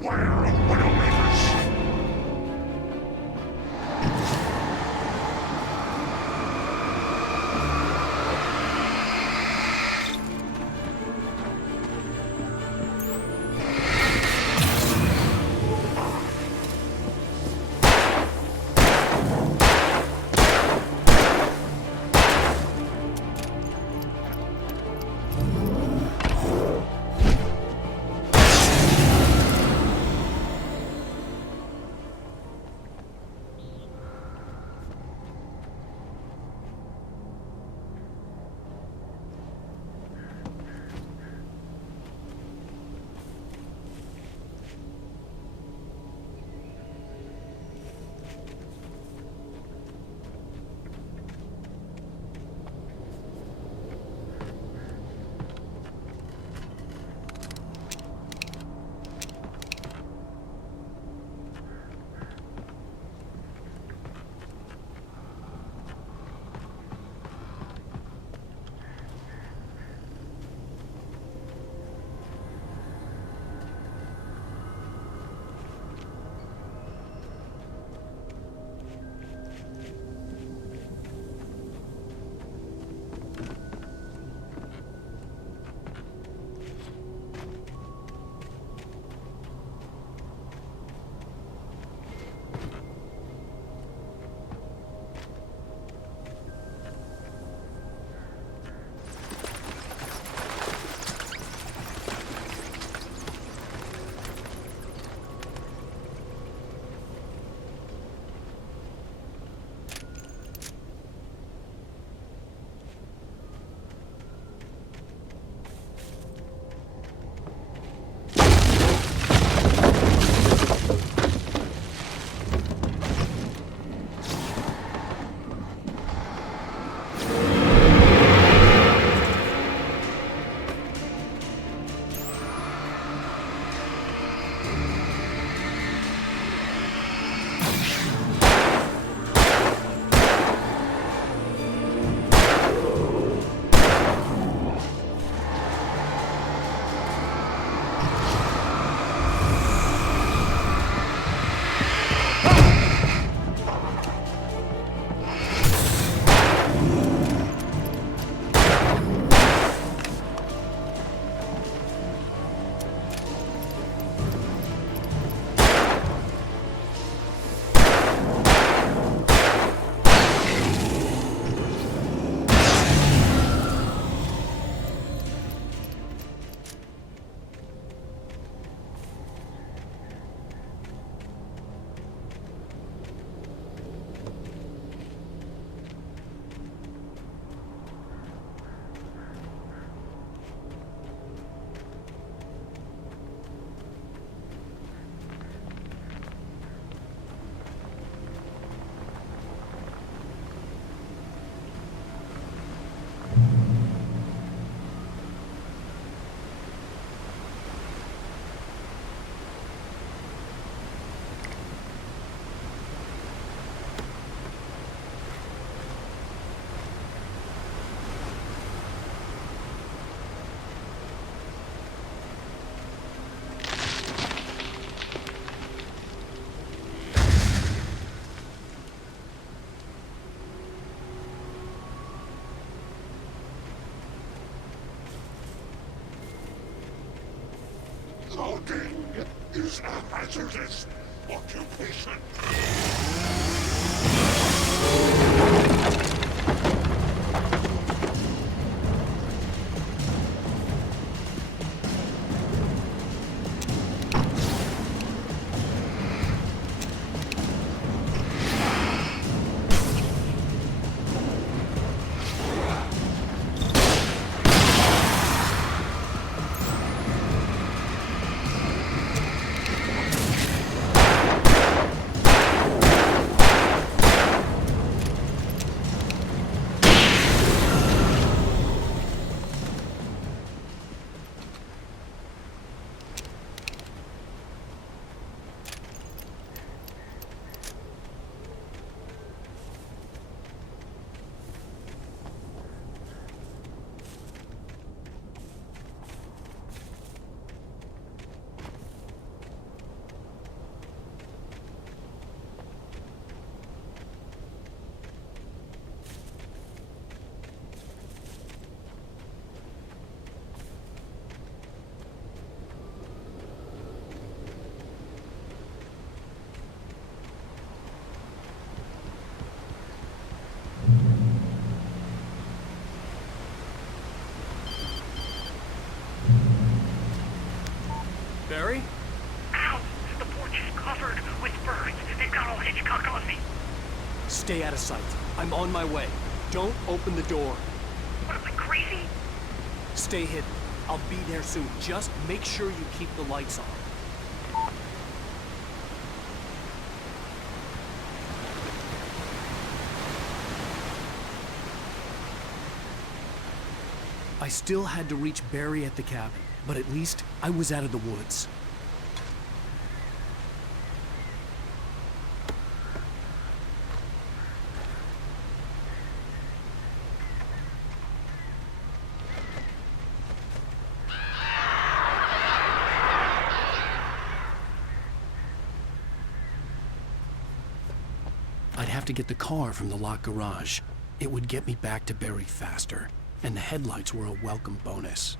Beware of Widowmakers! Logging is a hazardous occupation. Stay out of sight. I'm on my way. Don't open the door. What am I, crazy? Stay hidden. I'll be there soon. Just make sure you keep the lights on. I still had to reach Barry at the cabin, but at least I was out of the woods. I'd have to get the car from the locked garage. It would get me back to Barry faster, and the headlights were a welcome bonus.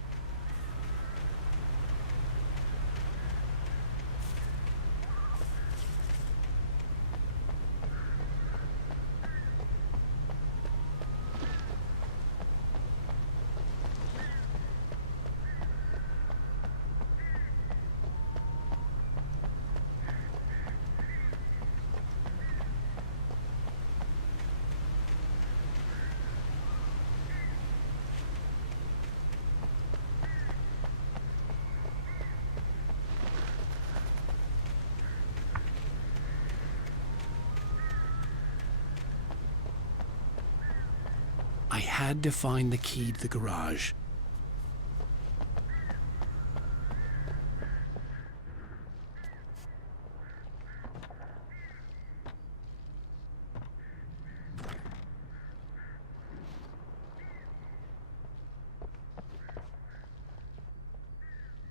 I had to find the key to the garage.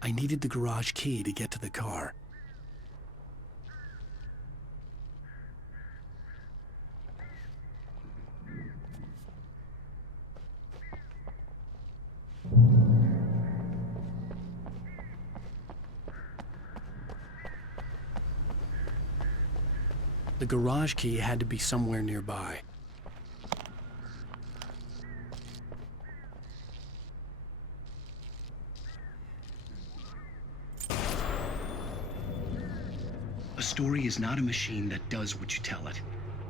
I needed the garage key to get to the car. The garage key had to be somewhere nearby. A story is not a machine that does what you tell it.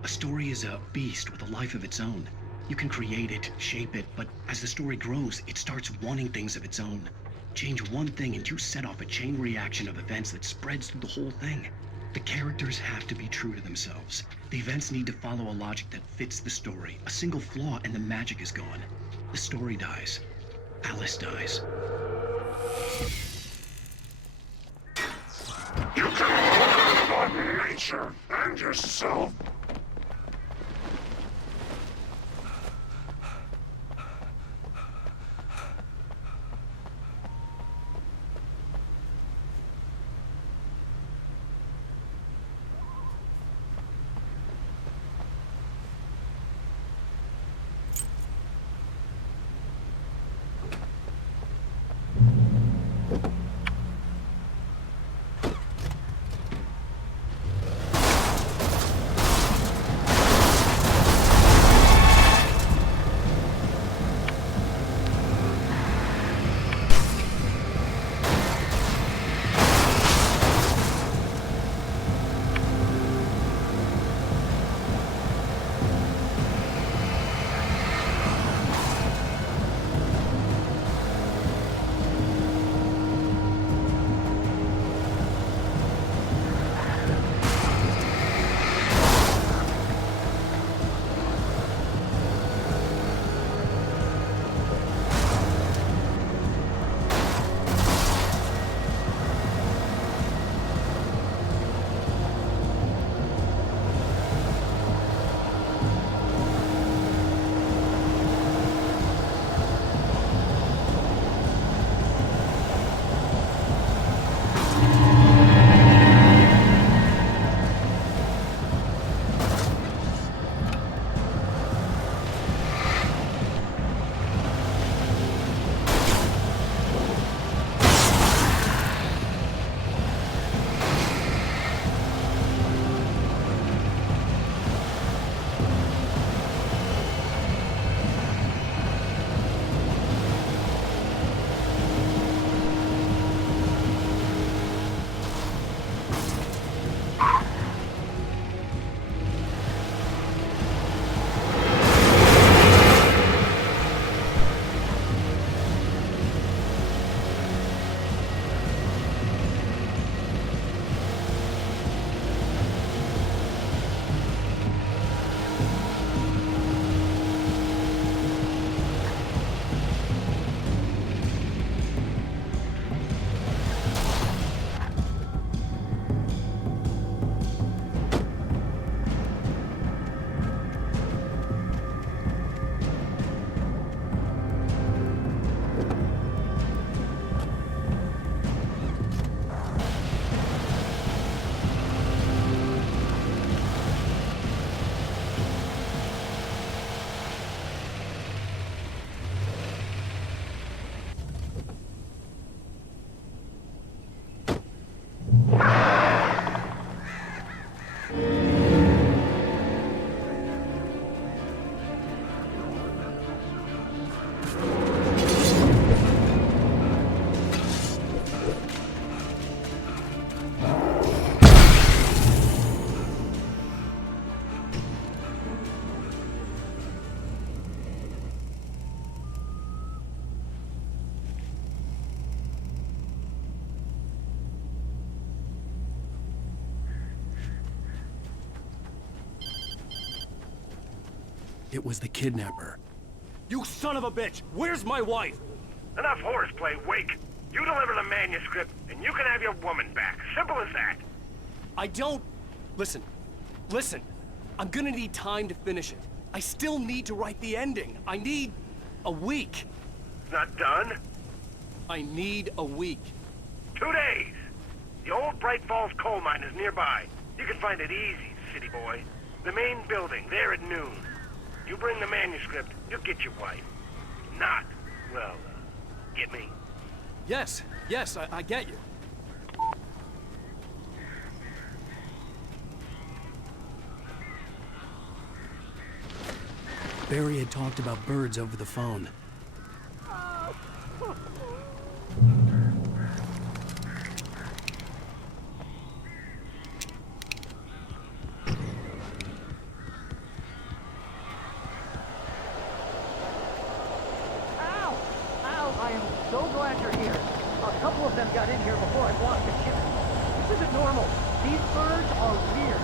A story is a beast with a life of its own. You can create it, shape it, but as the story grows, it starts wanting things of its own. Change one thing and you set off a chain reaction of events that spreads through the whole thing. The characters have to be true to themselves. The events need to follow a logic that fits the story. A single flaw and the magic is gone. The story dies. Alice dies. You can learn about nature and yourself. It was the kidnapper. You son of a bitch! Where's my wife? Enough horseplay, Wake. You deliver the manuscript, and you can have your woman back. Simple as that. I don't... Listen. I'm gonna need time to finish it. I still need to write the ending. I need a week. Not done? I need a week. 2 days. The old Bright Falls coal mine is nearby. You can find it easy, city boy. The main building, there at noon. You bring the manuscript, you'll get your wife. Not, well, get me? Yes, I get you. Barry had talked about birds over the phone. I am so glad you're here. A couple of them got in here before I blocked the shipment. This isn't normal. These birds are weird.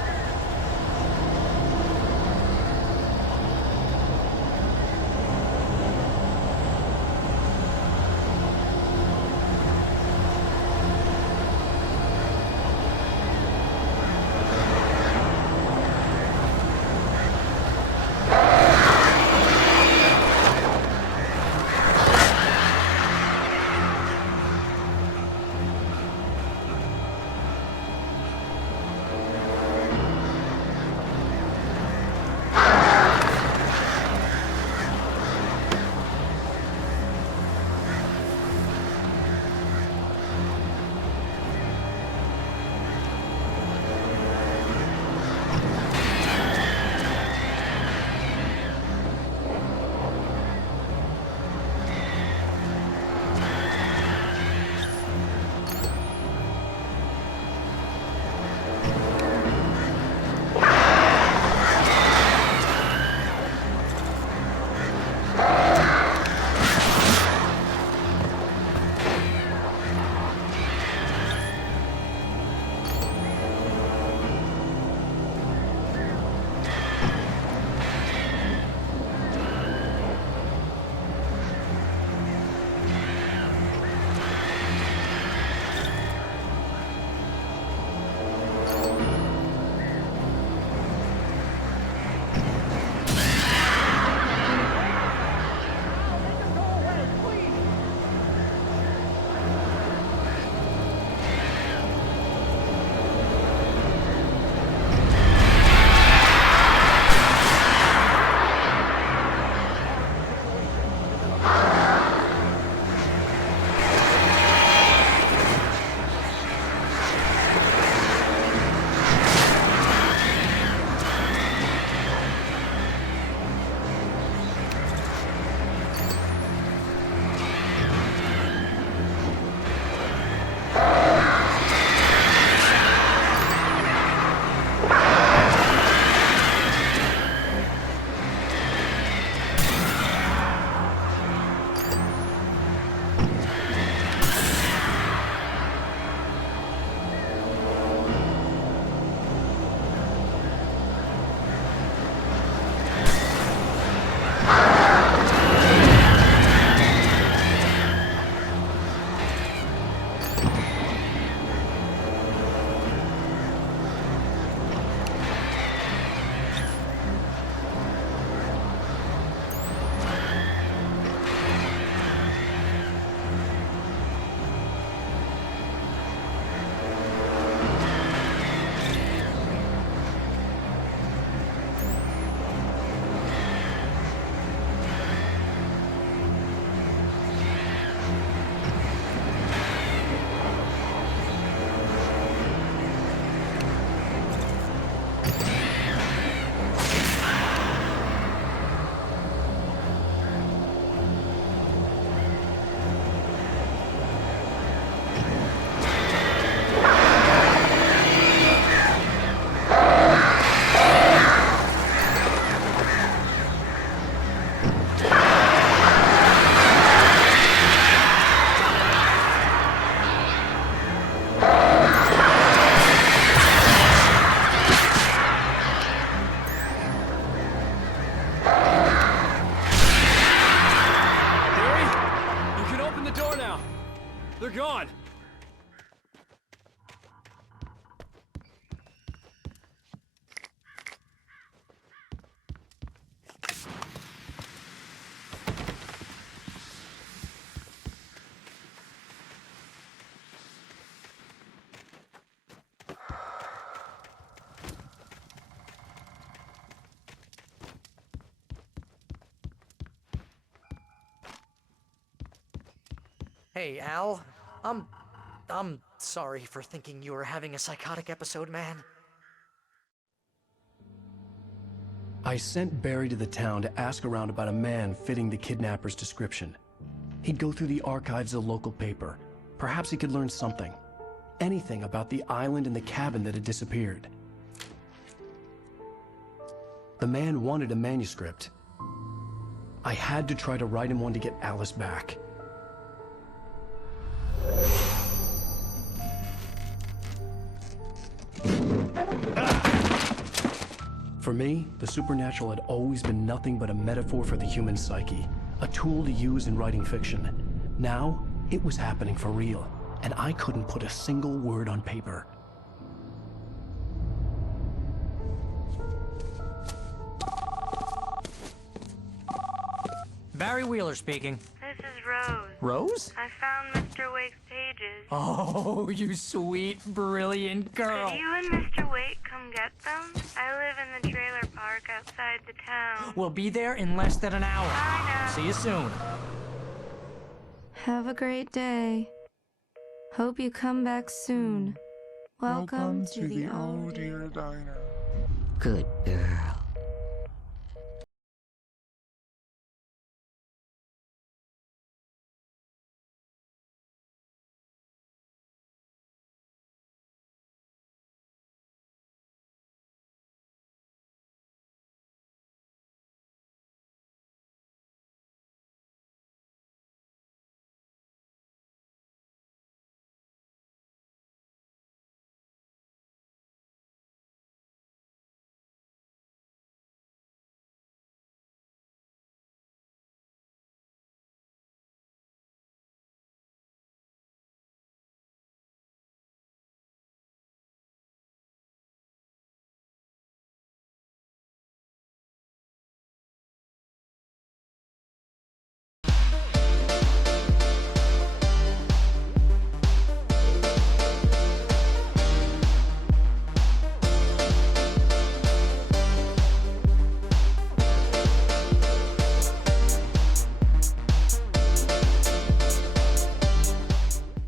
Hey, Al. I'm sorry for thinking you were having a psychotic episode, man. I sent Barry to the town to ask around about a man fitting the kidnapper's description. He'd go through the archives of the local paper. Perhaps he could learn something. Anything about the island and the cabin that had disappeared. The man wanted a manuscript. I had to try to write him one to get Alice back. For me, the supernatural had always been nothing but a metaphor for the human psyche, a tool to use in writing fiction. Now, it was happening for real, and I couldn't put a single word on paper. Barry Wheeler speaking. This is Rose. Rose? I found Mr. Wake's pages. Oh, you sweet, brilliant girl. Could you and Mr. Wake come get them? I live in the trailer park outside the town. We'll be there in less than an hour. Bye now. See you soon. Have a great day. Hope you come back soon. Welcome to the Oh Dear Diner. Good girl.